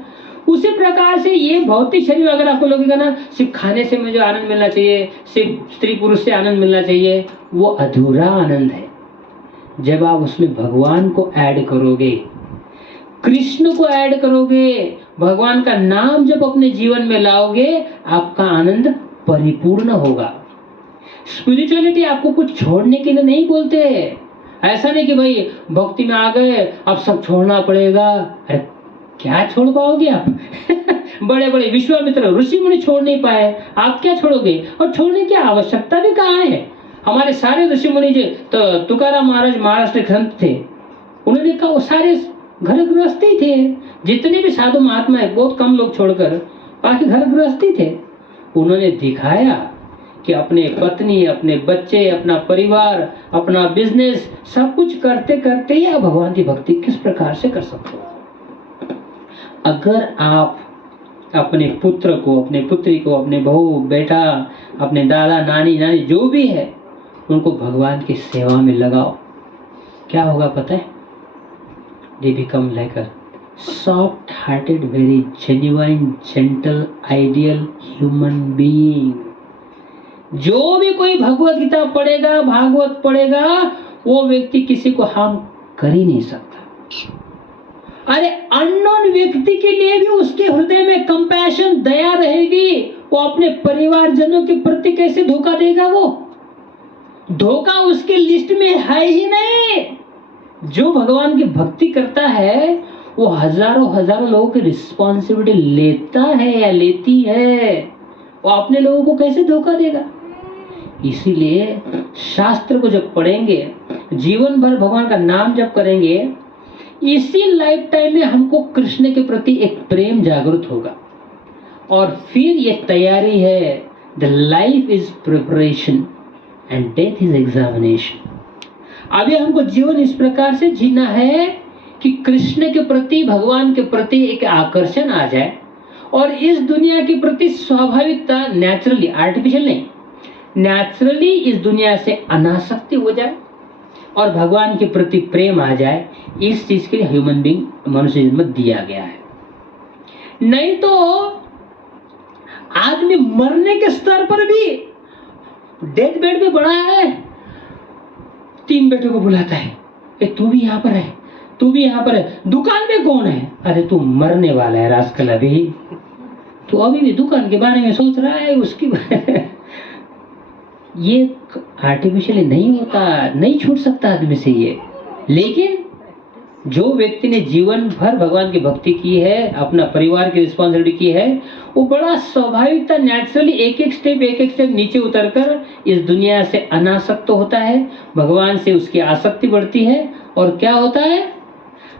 उसी प्रकार से ये भौतिक शरीर अगर आपको लगेगा ना, सिर्फ खाने से मुझे आनंद मिलना चाहिए, सिर्फ स्त्री पुरुष से आनंद मिलना चाहिए, वो अधूरा आनंद है। जब आप उसमें भगवान को ऐड करोगे, कृष्ण को ऐड करोगे, भगवान का नाम जब अपने जीवन में लाओगे, आपका आनंद परिपूर्ण होगा। स्पिरिचुअलिटी आपको कुछ छोड़ने के लिए नहीं बोलते। ऐसा नहीं कि भाई भक्ति में आ गए अब सब छोड़ना पड़ेगा। अरे क्या छोड़ पाओगे आप बड़े बड़े विश्वामित्र ऋषि मुनि छोड़ नहीं पाए, आप क्या छोड़ोगे? और छोड़ने की आवश्यकता भी कहाँ है? हमारे सारे ऋषि मुनि जो तो तुकाराम महाराज महाराष्ट्र के संत थे, उन्होंने कहा वो सारे घर गृहस्थी थे, जितने भी साधु महात्मा है बहुत कम लोग छोड़कर बाकी घर गृहस्थी थे। उन्होंने दिखाया कि अपने पत्नी, अपने बच्चे, अपना परिवार, अपना बिजनेस सब कुछ करते करते ही आप भगवान की भक्ति किस प्रकार से कर सकते हो। अगर आप अपने पुत्र को, अपने पुत्री को, अपने बहू बेटा, अपने दादा नानी नानी जो भी है उनको भगवान की सेवा में लगाओ, क्या होगा पता है? They become like a soft-hearted, very genuine, gentle, ideal human being. जो भी कोई भगवत गीता पढ़ेगा, भागवत पढ़ेगा, वो व्यक्ति किसी को हार्म कर ही नहीं सकता। अरे अननोन व्यक्ति के लिए भी उसके हृदय में कंपैशन, दया रहेगी। वो अपने परिवारजनों के प्रति कैसे धोखा देगा? वो धोखा उसकी लिस्ट में है ही नहीं। जो भगवान की भक्ति करता है वो हजारों हजारों लोगों की रिस्पॉन्सिबिलिटी लेता है या लेती है, वो अपने लोगों को कैसे धोखा देगा? इसीलिए शास्त्र को जब पढ़ेंगे, जीवन भर भगवान का नाम जप करेंगे, इसी लाइफ टाइम में हमको कृष्ण के प्रति एक प्रेम जागृत होगा। और फिर ये तैयारी है, the life is preparation and death is examination. अभी हमको जीवन इस प्रकार से जीना है कि कृष्ण के प्रति, भगवान के प्रति एक आकर्षण आ जाए और इस दुनिया के प्रति स्वाभाविकता, नेचुरली, आर्टिफिशियल नहीं, नेचुरली इस दुनिया से अनासक्ति हो जाए और भगवान के प्रति प्रेम आ जाए। इस चीज के लिए ह्यूमन बीइंग, मनुष्य जन्म दिया गया है। नहीं तो आदमी मरने के स्तर पर भी डेथ बेड पे पड़ा है, 3 बेटों को बुलाता है, ए तू भी यहाँ पर है, तू भी यहाँ पर है, दुकान में कौन है? अरे तू मरने वाला है रास्कल, अभी तू अभी भी दुकान के बारे में सोच रहा है, उसकी ये आर्टिफिशियली नहीं होता, नहीं छूट सकता आदमी से ये। लेकिन जो व्यक्ति ने जीवन भर भगवान की भक्ति की है, अपना परिवार की रिस्पॉन्सिबिलिटी की है, वो बड़ा स्वाभाविकता, नेचुरली एक एक स्टेप नीचे उतरकर इस दुनिया से अनासक्त होता है, भगवान से उसकी आसक्ति बढ़ती है। और क्या होता है?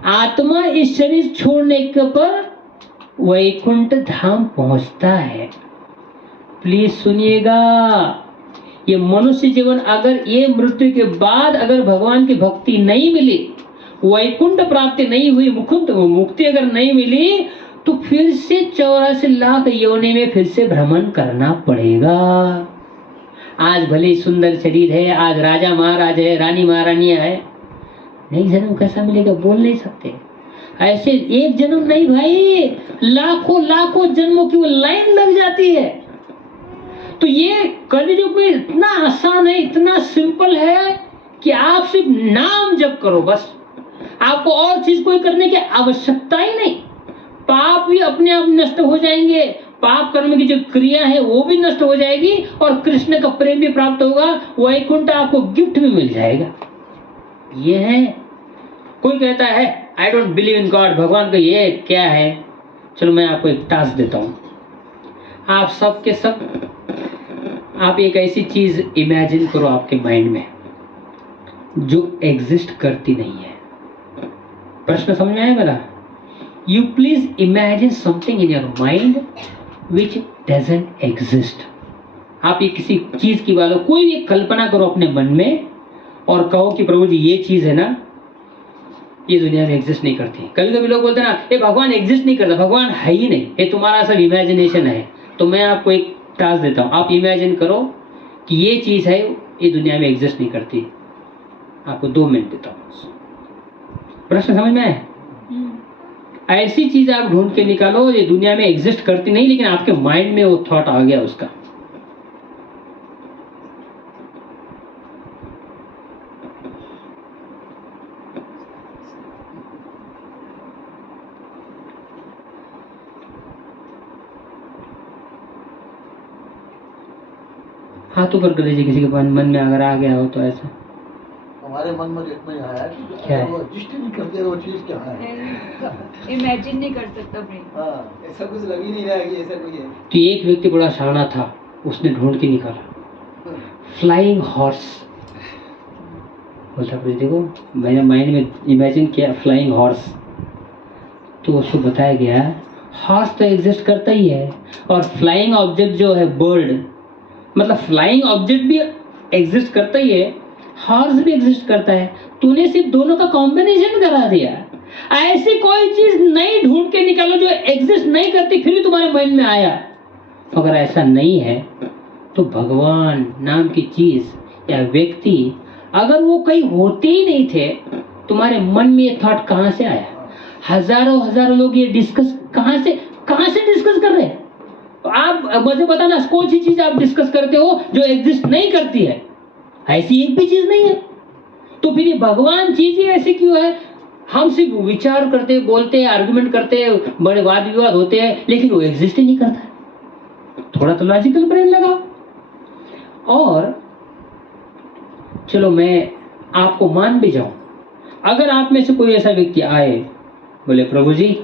आत्मा इस शरीर छोड़ने के पर वैकुंठ धाम पहुंचता है। प्लीज सुनिएगा, ये मनुष्य जीवन, अगर ये मृत्यु के बाद अगर भगवान की भक्ति नहीं मिली, वैकुंठ प्राप्ति नहीं हुई, मुक्ति अगर नहीं मिली, तो फिर से 84 लाख योनि में फिर से भ्रमण करना पड़ेगा। आज भले सुंदर शरीर है, आज राजा महाराज है, रानी महारानियां है, नहीं जन्म कैसा मिलेगा बोल नहीं सकते। ऐसे एक जन्म नहीं भाई, लाखों लाखों जन्मों की वो लाइन लग जाती है। तो ये कलियुग में इतना आसान है, इतना सिंपल है कि आप सिर्फ नाम जप करो बस, आपको और चीज कोई करने की आवश्यकता ही नहीं। पाप भी अपने आप नष्ट हो जाएंगे, पाप कर्म की जो क्रिया है वो भी नष्ट हो जाएगी और कृष्ण का प्रेम भी प्राप्त होगा, वैकुंठ आपको गिफ्ट में मिल जाएगा। ये है। कोई कहता है I don't believe in God, भगवान का ये क्या है? चलो मैं आपको एक टास्क देता हूं। आप सब के सब आप एक ऐसी चीज इमेजिन करो आपके माइंड में जो एग्जिस्ट करती नहीं है। प्रश्न समझ में आया मेरा? You please imagine something in your mind which doesn't exist. आप ये किसी चीज की वालों कोई भी कल्पना करो अपने मन में और कहो कि प्रभु जी ये चीज है ना, ये दुनिया में एग्जिस्ट नहीं करती। कभी कभी लोग बोलते हैं ना, ये भगवान एग्जिस्ट नहीं करता, भगवान है ही नहीं, ये तुम्हारा सब इमेजिनेशन है। तो मैं आपको एक टास्क देता हूं, आप इमेजिन करो कि ये चीज है, ये दुनिया में एग्जिस्ट नहीं करती। आपको 2 मिनट देता हूं। प्रश्न समझ में आए? ऐसी चीज आप ढूंढ के निकालो ये दुनिया में एग्जिस्ट करती नहीं, लेकिन आपके माइंड में वो थॉट आ गया उसका। हाथ ऊपर कर लीजिए किसी के मन में अगर आ गया हो तो। ऐसा हमारे मन में इतना ही आया कि क्या है? वो एग्जिस्ट नहीं करते, वो चीज क्या है, इमेजिन नहीं कर सकता ब्रेन। हाँ, ऐसा कुछ लग ही नहीं रहा है कि ऐसा कोई है। तो एक व्यक्ति बड़ा शाना था, उसने ढूंढ के निकाला फ्लाइंग हॉर्स। बोलता प्रभु देखो, मैंने माइंड में इमेजिन किया फ्लाइंग हॉर्स, तो उसको बताया गया हॉर्स तो एग्जिस्ट करता ही है, और फ्लाइंग ऑब्जेक्ट जो है बर्ड, मतलब फ्लाइंग ऑब्जेक्ट भी एग्जिस्ट करता ही है, हॉर्स भी एग्जिस्ट करता है। तूने सिर्फ दोनों का कॉम्बिनेशन करा दिया। ऐसी कोई चीज नहीं ढूंढ के निकालो जो एग्जिस्ट नहीं करती फिर भी तुम्हारे माइंड में आया। अगर ऐसा नहीं है तो भगवान नाम की चीज या व्यक्ति अगर वो कहीं होते ही नहीं थे, तुम्हारे मन में ये थॉट कहां से आया? हजारों लोग ये डिस्कस कहां से डिस्कस कर रहे हैं? आप मुझे बताना, कौन सी चीज आप डिस्कस करते हो जो एग्जिस्ट नहीं करती है? ऐसी एक भी चीज नहीं है। तो फिर ये भगवान चीज ही ऐसी क्यों है? हम सिर्फ विचार करते, बोलते हैं, आर्गुमेंट करते हैं, बड़े वाद विवाद होते हैं, लेकिन वो एग्जिस्ट ही नहीं करता है। थोड़ा तो लॉजिकल ब्रेन लगाओ। और चलो मैं आपको मान भी जाऊं, अगर आप में से कोई ऐसा व्यक्ति आए, बोले प्रभु जी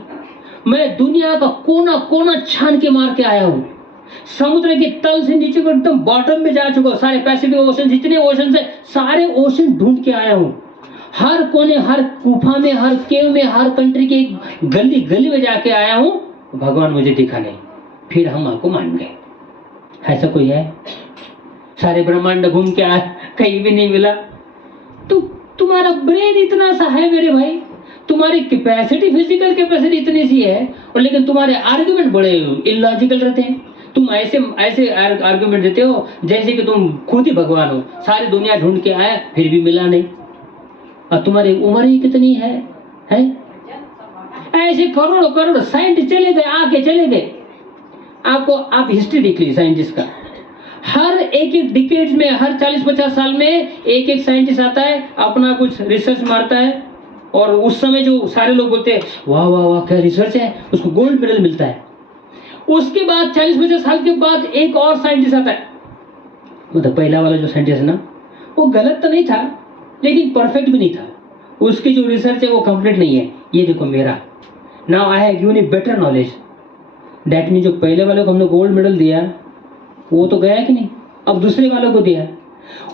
मैं दुनिया का कोना कोना छान के मार के आया हूं, समुद्र के तल से नीचे को एकदम बॉटम में जा चुका हूं, सारे पैसिफिक ओशन, जितने ओशन है सारे ओशन ढूंढ के आया हूं, हर कोने, हर गुफा में, हर केव में, हर कंट्री के गली गली में जाके आया हूं, भगवान मुझे दिखा नहीं। फिर हम आपको मान गए। ऐसा कोई है? सारे ब्रह्मांड घूम के आए, कहीं भी नहीं मिला। तो तुम्हारा ब्रेन इतना सा है मेरे भाई, तुम्हारी कैपेसिटी, फिजिकल कैपेसिटी इतनी सी है, और लेकिन तुम्हारे आर्गुमेंट बड़े इलॉजिकल रहते हैं। तुम ऐसे आर्गुमेंट देते हो जैसे कि तुम खुद ही भगवान हो, सारी दुनिया ढूंढ के आया फिर भी मिला नहीं, और तुम्हारी उम्र ही कितनी है? ऐसे करोड़ों साइंटिस्ट चले गए, आके चले गए। आप हिस्ट्री देख लीजिए साइंटिस्ट का, हर एक डिकेड्स में, हर 40-50 साल में एक साइंटिस्ट आता है, अपना कुछ रिसर्च मारता है, और उस समय जो सारे लोग बोलते हैं वाह वाह वाह क्या रिसर्च है, उसको गोल्ड मेडल मिलता है। उसके बाद 40-50 साल के बाद एक और साइंटिस्ट आता है, मतलब पहला वाला जो साइंटिस्ट है ना, वो गलत तो नहीं था लेकिन परफेक्ट भी नहीं था, उसकी जो रिसर्च है वो कंप्लीट नहीं है। ये देखो मेरा, now I have given you better knowledge. That mean जो पहले वाले को हमने गोल्ड मेडल दिया वो तो गया कि नहीं, अब दूसरे वालों को दिया।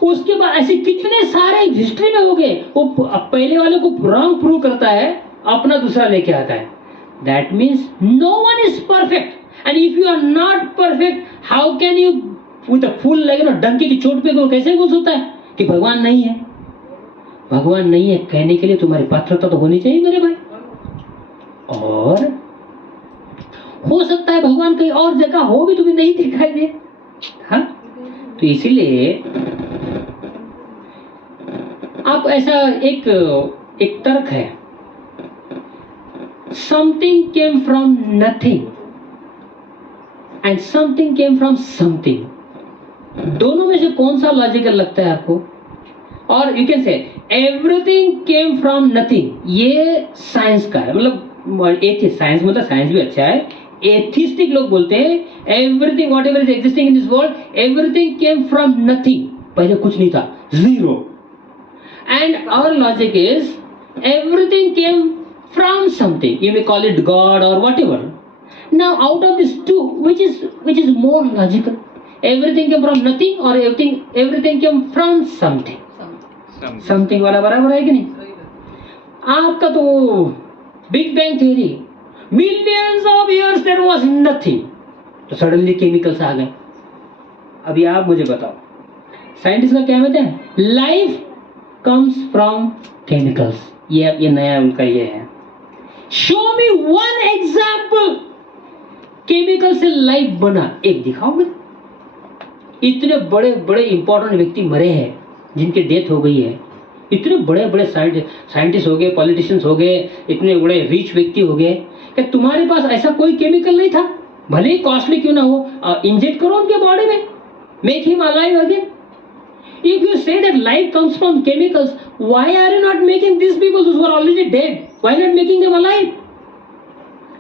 उसके बाद ऐसे कितने सारे हिस्ट्री में हो गए, वो पहले वाले को रॉन्ग प्रूव करता है, अपना दूसरा लेके आता है। That means no one is perfect, and if you are not perfect how can you with a full डंकी की चोट पे कैसे घुस होता है कि भगवान नहीं है? भगवान नहीं है कहने के लिए तुम्हारी पात्रता तो होनी चाहिए मेरे भाई। और हो सकता है भगवान कहीं और जगह हो भी, तुम्हें नहीं दिखाई दे। हाँ, तो इसीलिए आप ऐसा एक तर्क है, something came from nothing and something came from something, दोनों में से कौन सा लॉजिकल लगता है आपको? और you can say everything came from nothing, ये साइंस का है, मतलब एथिस्ट, साइंस मतलब साइंस भी अच्छा है, एथिस्टिक लोग बोलते हैं everything what is existing in this world everything came from nothing, पहले कुछ नहीं था, zero. And our logic is everything came from something, you may call it God और whatever. Now out of this two which is more logical? Everything came from nothing or everything came from something? Something वाला बराबर है कि नहीं? आपका तो big bang theory, millions of years there was nothing, तो suddenly chemicals आ गए। अभी आप मुझे बताओ, साइंटिस्ट का क्या कहते हैं? Life comes from chemicals. ये नया उनका ये है। शो मी वन एग्जाम्पल केमिकल से लाइफ बना, एक दिखाओ मुझे। इतने बड़े बड़े इंपॉर्टेंट व्यक्ति मरे हैं जिनकी डेथ हो गई है, इतने बड़े बड़े साइंटिस्ट हो गए, पॉलिटिशियंस हो गए, इतने बड़े रिच व्यक्ति हो गए, कि तुम्हारे पास ऐसा कोई केमिकल नहीं था, भले ही कॉस्टली क्यों ना हो, इंजेक्ट करो उनके बॉडी में, make him alive again. If you say that life comes from chemicals, why are you not making these people who are already dead? Why not making them alive?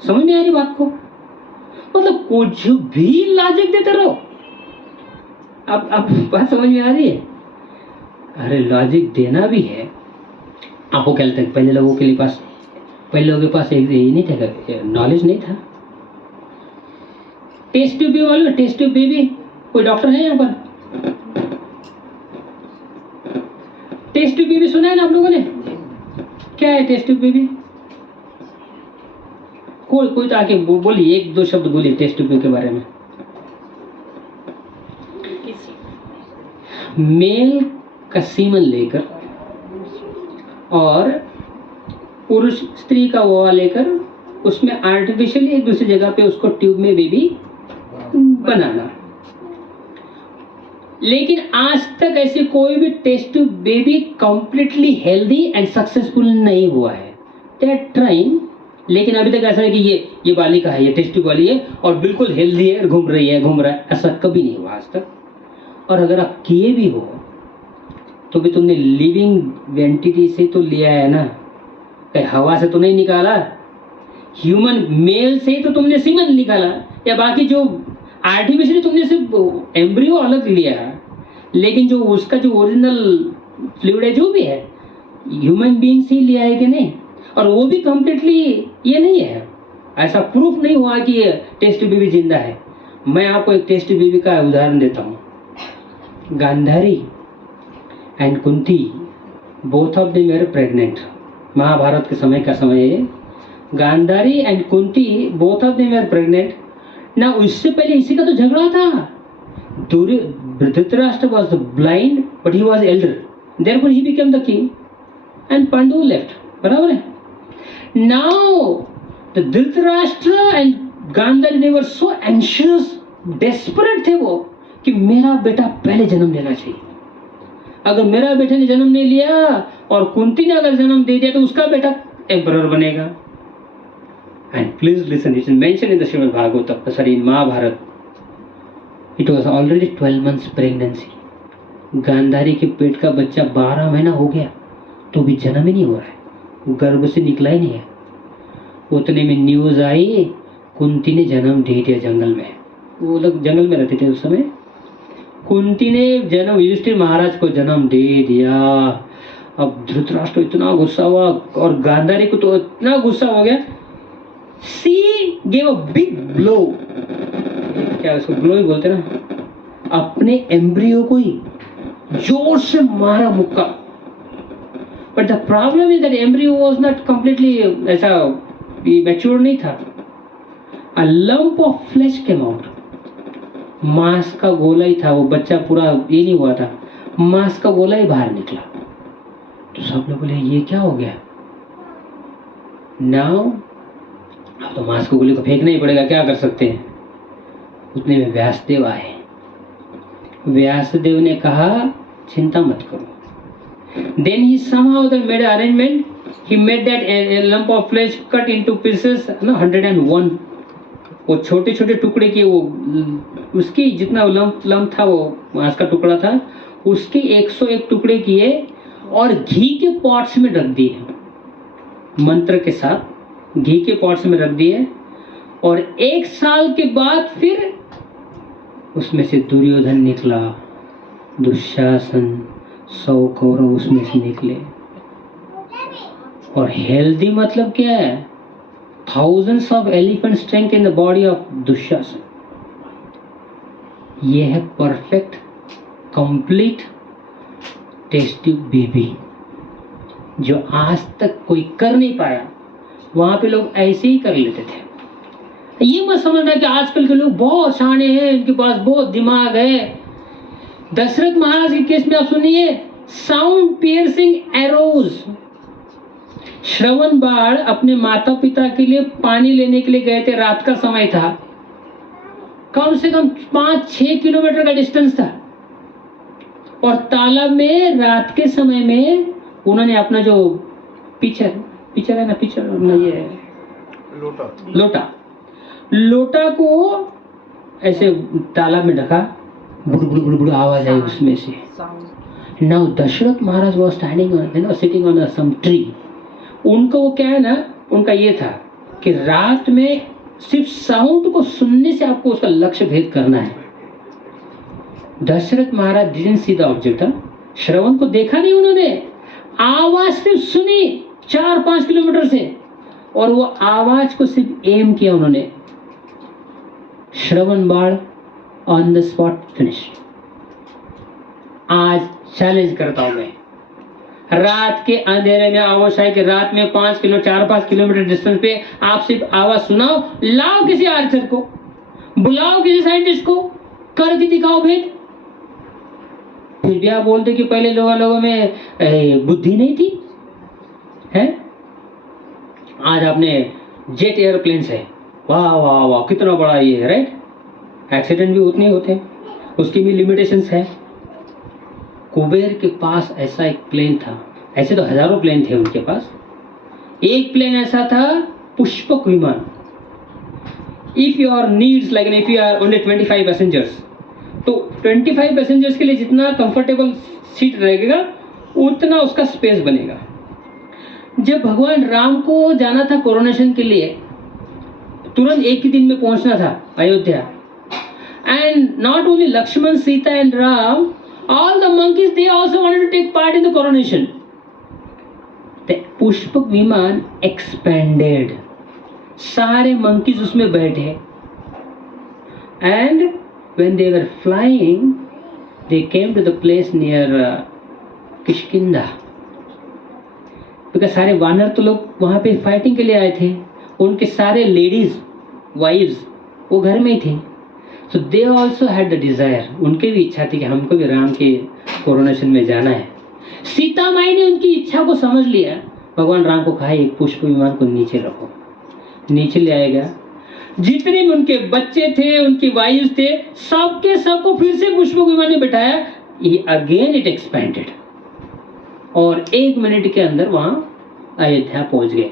समझ में आ रही बात को? मतलब कुछ भी लॉजिक देते रहो। अब बात समझ में आ रही है? अरे लॉजिक देना भी है। आपको क्या लगता है पहले लोगों के पास एक ये नहीं था, नॉलेज नहीं था। टेस्ट ट्यूब भी मालूम है? टेस्ट ट्यूब बेबी, कोई डॉक्टर है यहाँ पर? टेस्ट ट्यूब बेबी सुना सुना है ना आप लोगों ने? क्या है टेस्ट ट्यूब बेबी? कोई तो आके बोलिए, एक दो शब्द बोलिए टेस्ट ट्यूब के बारे में। मेल का सीमन लेकर और पुरुष स्त्री का ओवा लेकर उसमें आर्टिफिशियली एक दूसरी जगह पे उसको ट्यूब में बेबी बनाना। लेकिन आज तक ऐसी कोई भी test tube baby completely healthy and successful नहीं हुआ है। दे आर ट्राइंग, लेकिन अभी तक ऐसा है कि ये बालिका है, ये टेस्ट ट्यूब वाली है और बिल्कुल हेल्दी है, घूम रहा है, ऐसा कभी नहीं हुआ आज तक। और अगर आप किए भी हो तो भी तुमने लिविंग एंटिटी से तो लिया है ना, कहीं हवा से तो नहीं निकाला। ह्यूमन मेल से तो तुमने सीमन निकाला, या बाकी जो आर्टिफिशियली तुमने सिर्फ एम्ब्रियो अलग लिया, लेकिन जो उसका जो ओरिजिनल फ्लूइड है जो भी है ह्यूमन बीइंग से ही लिया है कि नहीं? और वो भी कंप्लीटली ये नहीं है, ऐसा प्रूफ नहीं हुआ कि ये टेस्ट बेबी जिंदा है। मैं आपको एक टेस्ट बेबी का उदाहरण देता हूँ। Gandhari and Kunti both of them were pregnant. Mahabharat के समय का समय है। Gandhari and Kunti both of them were pregnant ना। उससे पहले इसी का तो झगड़ा था। Dhritarashtra was blind but he was elder, therefore he became the king and Pandu left। बराबर है। Now the Dhritarashtra and Gandhari they were so anxious, desperate थे वो कि मेरा बेटा पहले जन्म लेना चाहिए। अगर मेरा बेटे ने जन्म नहीं लिया और कुंती ने अगर जन्म दे दिया तो उसका बेटा एम्परर बनेगा। And please listen, it is mention in the Shrimad Bhagavatam, sorry in Mahabharat. It was already 12 months प्रेगनेंसी। गांधारी के पेट का बच्चा 12 महीना हो गया तो भी जन्म ही नहीं हो रहा है, गर्भ से निकला ही नहीं है। उतने में न्यूज आई कुंती ने जन्म दे दिया जंगल में। वो लोग जंगल में रहते थे उस समय। कुंती ने जन्म युधिष्ठिर महाराज को जन्म दे दिया। अब धृतराष्ट्र इतना गुस्सा हुआ और गांधारी को तो इतना गुस्सा हो गया। सी गेव अ बिग ब्लो, क्या उसको ब्लो ही बोलते ना, अपने एम्ब्रियो को ही जोर से मारा मुक्का। But the problem is that embryo was not completely ऐसा मैच्योर नहीं था। A lump of flesh came out. मांस का गोला ही था वो, बच्चा पूरा ये नहीं हुआ था, मांस का गोला ही बाहर निकला। तो सब लोग बोले ये क्या हो गया? नाउ अब तो मांस के गोले को फेंकना ही पड़ेगा, क्या कर सकते हैं। उतने में व्यासदेव आए। व्यासदेव ने कहा चिंता मत करो। Then he somehow made an arrangement. He made that a lump of flesh cut into pieces, 101। वो छोटे छोटे टुकड़े किए, वो उसकी जितना लंप था वो मांस का टुकड़ा था, उसके 101 टुकड़े किए और घी के पॉट्स में रख दिए। मंत्र के साथ घी के पॉट्स में रख दिए। और 1 साल के बाद फिर उसमें से दुर्योधन निकला, दुशासन, 100 कौरव उसमें से निकले। और हेल्दी मतलब क्या है? thousands of elephant strength in the body of Dushasan. ये है परफेक्ट कंप्लीट टेस्टी बेबी जो आज तक कोई कर नहीं पाया। वहां पे लोग ऐसे ही कर लेते थे। ये मत समझना कि आजकल के लोग बहुत शाने हैं, इनके पास बहुत दिमाग है। दशरथ महाराज के केस में आप सुनिए, साउंड पियर्सिंग एरोज। श्रवण बाण अपने माता पिता के लिए पानी लेने के लिए गए थे, रात का समय था, कम से कम 5-6 किलोमीटर का डिस्टेंस था। और तालाब में रात के समय में उन्होंने अपना जो पिचर है ना, पिचर ये लोटा को ऐसे तालाब में ढका, बुड़ आवाज आई उसमें से। Now Dasharath Maharaj was standing sitting on some tree. उनको वो क्या है ना, उनका ये था कि रात में सिर्फ साउंड को सुनने से आपको उसका लक्ष्य भेद करना है। दशरथ महाराज डिडंट सी द ऑब्जेक्ट। श्रवण को देखा नहीं उन्होंने, आवाज सिर्फ सुनी 4-5 किलोमीटर से, और वो आवाज को सिर्फ एम किया उन्होंने। श्रवण बाण ऑन द स्पॉट फिनिश। आज चैलेंज करता हूं मैं, रात के अंधेरे में आवश्यक कि रात में 4-5 किलोमीटर डिस्टेंस पे आप सिर्फ आवाज सुनाओ, लाओ किसी आर्चर को, बुलाओ किसी साइंटिस्ट को, करके दिखाओ भेद। फिर भी आप बोलते कि पहले लोगों में बुद्धि नहीं थी है। आज आपने जेट एयरप्लेन्स है, वाह वाह वाह कितना बड़ा ये है, राइट। एक्सीडेंट भी उतने होते हैं, उसकी भी लिमिटेशंस है। कुबेर के पास ऐसा एक प्लेन था, ऐसे तो हजारों प्लेन थे उनके पास। एक प्लेन ऐसा था Pushpak Viman. If your needs like if you are only 25 passengers, तो 25 पैसेंजर्स के लिए जितना कंफर्टेबल सीट रहेगा उतना उसका स्पेस बनेगा। जब भगवान राम को जाना था कोरोनेशन के लिए, तुरंत एक ही दिन में पहुंचना था Ayodhya, and not only Lakshman, Sita and Ram, all the monkeys they also wanted to take part in the coronation. The Pushpak विमान expanded, सारे monkeys उसमें बैठे, and when they were flying they came to the place near Kishkindha, because सारे वानर तो लोग वहां पे फाइटिंग के लिए आए थे, उनके सारे लेडीज वाइव्स वो घर में ही थे। So they also had the desire, उनके भी इच्छा थी कि हमको भी राम के कोरोनेशन में जाना है। सीता माई ने उनकी इच्छा को समझ लिया, भगवान राम को कहा एक पुष्प विमान को नीचे रखो, नीचे ले आएगा। जितने भी उनके बच्चे थे, उनकी वाइफ थे, सबके सबको फिर से पुष्प विमान में बिठाया। अगेन इट एक्सपेंडेड, और 1 मिनट के अंदर वहां अयोध्या पहुंच गए।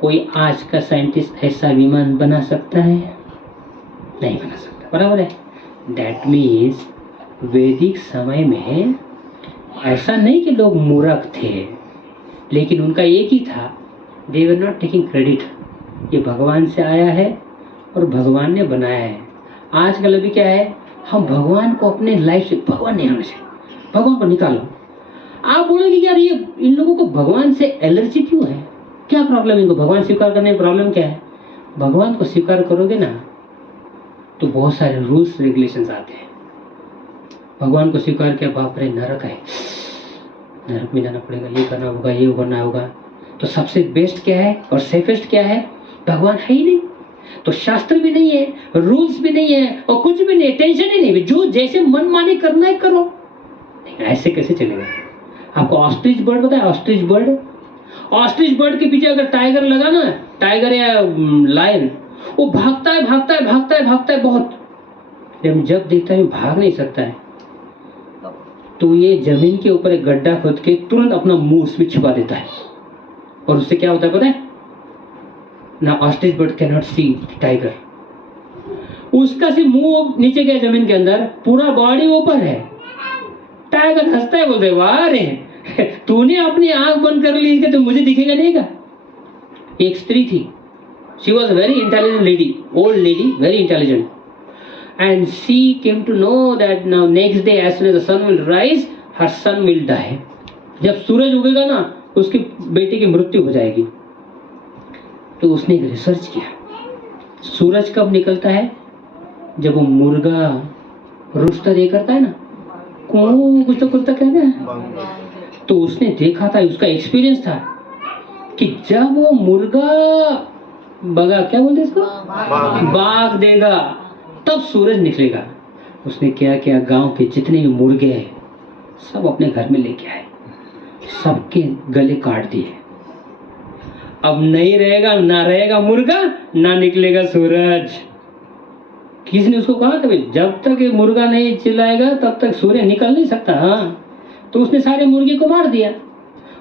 कोई आज का साइंटिस्ट ऐसा विमान बना सकता है? नहीं बना सकता, बराबर है। दैट मीन्स वैदिक समय में ऐसा नहीं कि लोग मूर्ख थे, लेकिन उनका एक ही था, दे वर नॉट टेकिंग क्रेडिट, ये भगवान से आया है और भगवान ने बनाया है। आजकल अभी क्या है, हम भगवान को अपने लाइफ से, भगवान नहीं होना चाहिए, भगवान को निकालो। आप बोलोगे कि यार ये इन लोगों को भगवान से एलर्जी क्यों है, क्या प्रॉब्लम है इनको, भगवान स्वीकार करने में प्रॉब्लम क्या है? भगवान को स्वीकार करोगे ना तो बहुत सारे रूल्स रेगुलेशंस आते हैं। भगवान को स्वीकार किया, बाप रे नरक है, नरक में जाना पड़ेगा, ये करना होगा, ये करना होगा। तो सबसे बेस्ट क्या है और सेफेस्ट क्या है? भगवान है ही नहीं, तो शास्त्र भी नहीं है, रूल्स भी नहीं है, और कुछ भी नहीं, टेंशन ही नहीं, जो जैसे मन माने करना है करो। ऐसे कैसे चलेगा? आपको ऑस्ट्रिच बर्ड पता है? ऑस्ट्रिच बर्ड, ऑस्ट्रिच बर्ड के पीछे अगर टाइगर लगा ना, टाइगर या लायन, वो भागता है भागता है भागता है भागता है बहुत, लेकिन जब देखता है भाग नहीं सकता है, तो ये जमीन के ऊपर एक गड्ढा खोद के तुरंत अपना मुंह उसमें छिपा देता है। और उससे क्या होता है पता है? ना ostrich bird can not see tiger, उसका सिर्फ मुंह नीचे गया जमीन के अंदर, पूरा बॉडी ऊपर है। टाइगर हंसता है, बोलते वाह रे तूने अपनी आंख बंद कर ली तो मुझे दिखेगा नहीं का। एक स्त्री थी, she was a very intelligent lady, old lady, very intelligent, and she came to know that now next day as soon as the sun will rise, her son will die. जब सूरज उगेगा ना उसकी बेटी की मृत्यु हो जाएगी। तो उसने एक रिसर्च किया, सूरज कब निकलता है? जब वो मुर्गा रोस्टर ये करता है ना, कुछ तो कुछ कहते हैं। तो उसने देखा था, उसका एक्सपीरियंस था कि जब वो मुर्गा बगा, क्या बोलते इसको, बाग देगा, तब सूरज निकलेगा। उसने क्या किया, गांव के जितने भी मुर्गे हैं सब अपने घर में लेके आए, सबके गले काट दिए। अब नहीं रहेगा, ना रहेगा मुर्गा, ना निकलेगा सूरज। किसने उसको कहा था भाई जब तक ये मुर्गा नहीं चिल्लाएगा तब तक सूर्य निकल नहीं सकता। हाँ, तो उसने सारे मुर्गे को मार दिया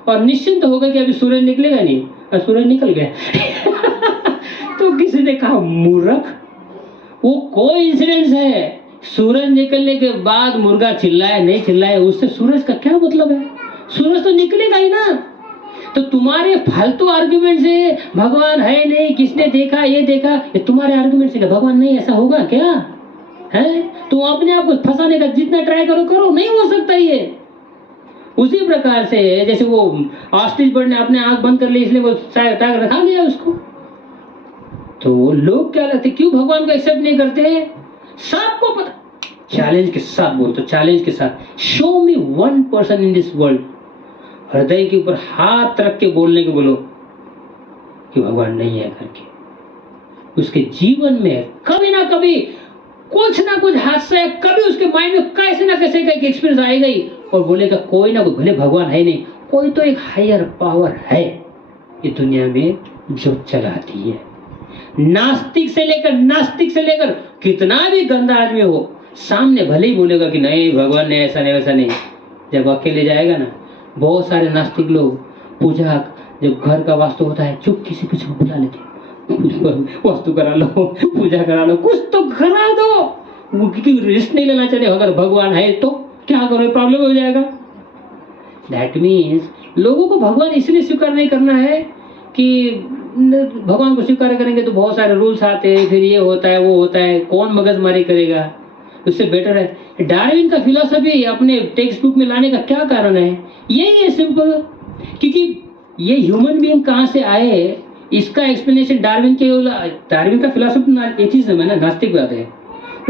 और निश्चिंत हो गया कि अभी सूरज निकलेगा नहीं, और सूरज निकल गया तो किसी ने कहा मूर्ख, वो कोइंसिडेंस है। सूरज निकलने के बाद मुर्गा चिल्लाए नहीं चिल्लाए उससे सूरज का क्या मतलब है? सूरज तो निकलेगा ही ना। तो तुम्हारे फालतू आर्गुमेंट से भगवान है नहीं, किसने देखा, ये देखा, ये तुम्हारे आर्गुमेंट से क्या भगवान नहीं ऐसा होगा क्या है? तुम अपने आप को फंसाने का जितना ट्राई करो करो, नहीं हो सकता ये। उसी प्रकार से जैसे वो ऑस्ट्रिच बर्ड ने अपने आंख बंद कर ली इसलिए वो टाइगर रखा लिया उसको। तो लोग क्या लगते, क्यों भगवान को एक्सेप्ट नहीं करते? सबको पता। चैलेंज के साथ बोल, तो चैलेंज के साथ, show me 1 person in this world हृदय के ऊपर हाथ रख के बोलने को बोलो कि भगवान नहीं है करके, उसके जीवन में कभी ना कभी कुछ ना कुछ हादसा है, कभी उसके माइंड में कैसे ना कैसे का एक एक्सपीरियंस आएगा ही और बोलेगा कोई ना कोई, भले भगवान है नहीं, कोई तो एक हायर पावर है ये दुनिया में जो चलाती है। नास्तिक से लेकर कितना भी गंदा आदमी हो, सामने भले ही बोलेगा कि नहीं भगवान ने ऐसा नहीं वैसा नहीं, जब अकेले जाएगा ना, बहुत सारे नास्तिक लोग पूजा, जब घर का वास्तु होता है चुप किसी कुछ को बुला लेते, वास्तु करा लो, पूजा करा लो, कुछ तो करा दो, वो क्योंकि रिस्क नहीं लेना चाहते, अगर भगवान है तो क्या करो, प्रॉब्लम हो जाएगा। दैट मीन्स लोगों को भगवान इसलिए स्वीकार नहीं करना है कि भगवान को स्वीकार करेंगे तो बहुत सारे रूल्स आते हैं, फिर ये होता है वो होता है, कौन मगजमारी करेगा, उससे बेटर है डार्विन का फिलॉसफी अपने टेक्स्ट बुक में लाने का क्या कारण है, यही है सिंपल, क्योंकि ये ह्यूमन बीइंग कहाँ से आए इसका एक्सप्लेनेशन डार्विन का फिलॉसफी एथिज्म है ना, नास्तिकवाद है,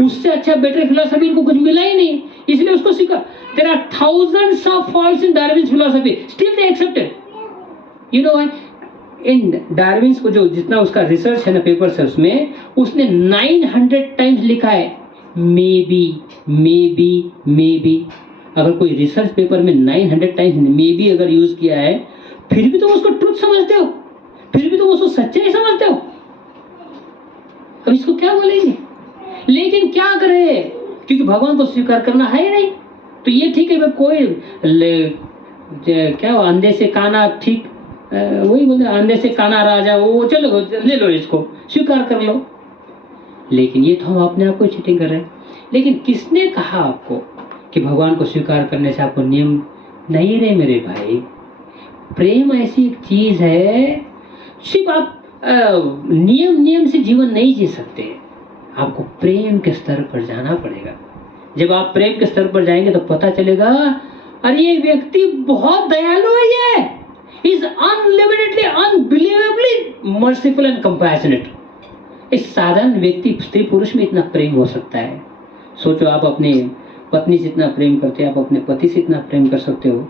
उससे अच्छा बेटर फिलॉसफी इनको कुछ मिला ही नहीं, इसलिए उसको स्वीकार। There are thousands of falls in Darwin's philosophy, still they accepted. You know why? In Darwin's को जो जितना उसका रिसर्च है ना, पेपर्स है उसमें, उसने 900 टाइम्स लिखा है मे बी। अगर कोई रिसर्च पेपर में 900 टाइम्स मे बी अगर यूज किया है, फिर भी तुम उसको ट्रुथ समझते हो, फिर भी तुम उसको सच्चाई समझते हो, अब इसको क्या बोलेंगे? लेकिन क्या करे, क्योंकि भगवान को स्वीकार करना है ही नहीं, तो ये ठीक है, कोई क्या अंधे से काना ठीक, वही बोलते अंधे से काना राजा, वो चलो ले लो, इसको स्वीकार कर लो। लेकिन ये तो हम अपने आप को चीटिंग कर रहे हैं। लेकिन किसने कहा आपको कि भगवान को स्वीकार करने से आपको नियम नहीं रहे? मेरे भाई, प्रेम ऐसी एक चीज है, सिर्फ आप नियम से जीवन नहीं जी सकते, आपको प्रेम के स्तर पर जाना पड़ेगा। जब आप प्रेम के स्तर पर जाएंगे तो पता चलेगा अरे ये व्यक्ति बहुत दयालु है, ये is unlimitedly unbelievably merciful and compassionate. इस साधारण व्यक्ति स्त्री पुरुष में इतना प्रेम हो सकता है। सोचो, आप अपनी पत्नी से इतना प्रेम करते हैं, आप अपने पति से इतना प्रेम कर सकते हो,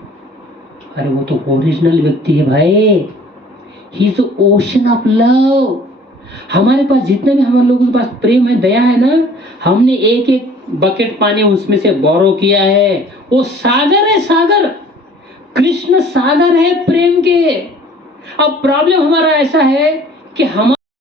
अरे वो तो ओरिजिनल व्यक्ति है भाई, he is ocean of love. हमारे पास जितने भी हमारे लोगों के पास प्रेम है, दया है ना, हमने एक एक बकेट पानी उसमें से बोरो किया है, वो सागर है, सागर, कृष्ण सागर है प्रेम के। अब प्रॉब्लम हमारा ऐसा है कि हम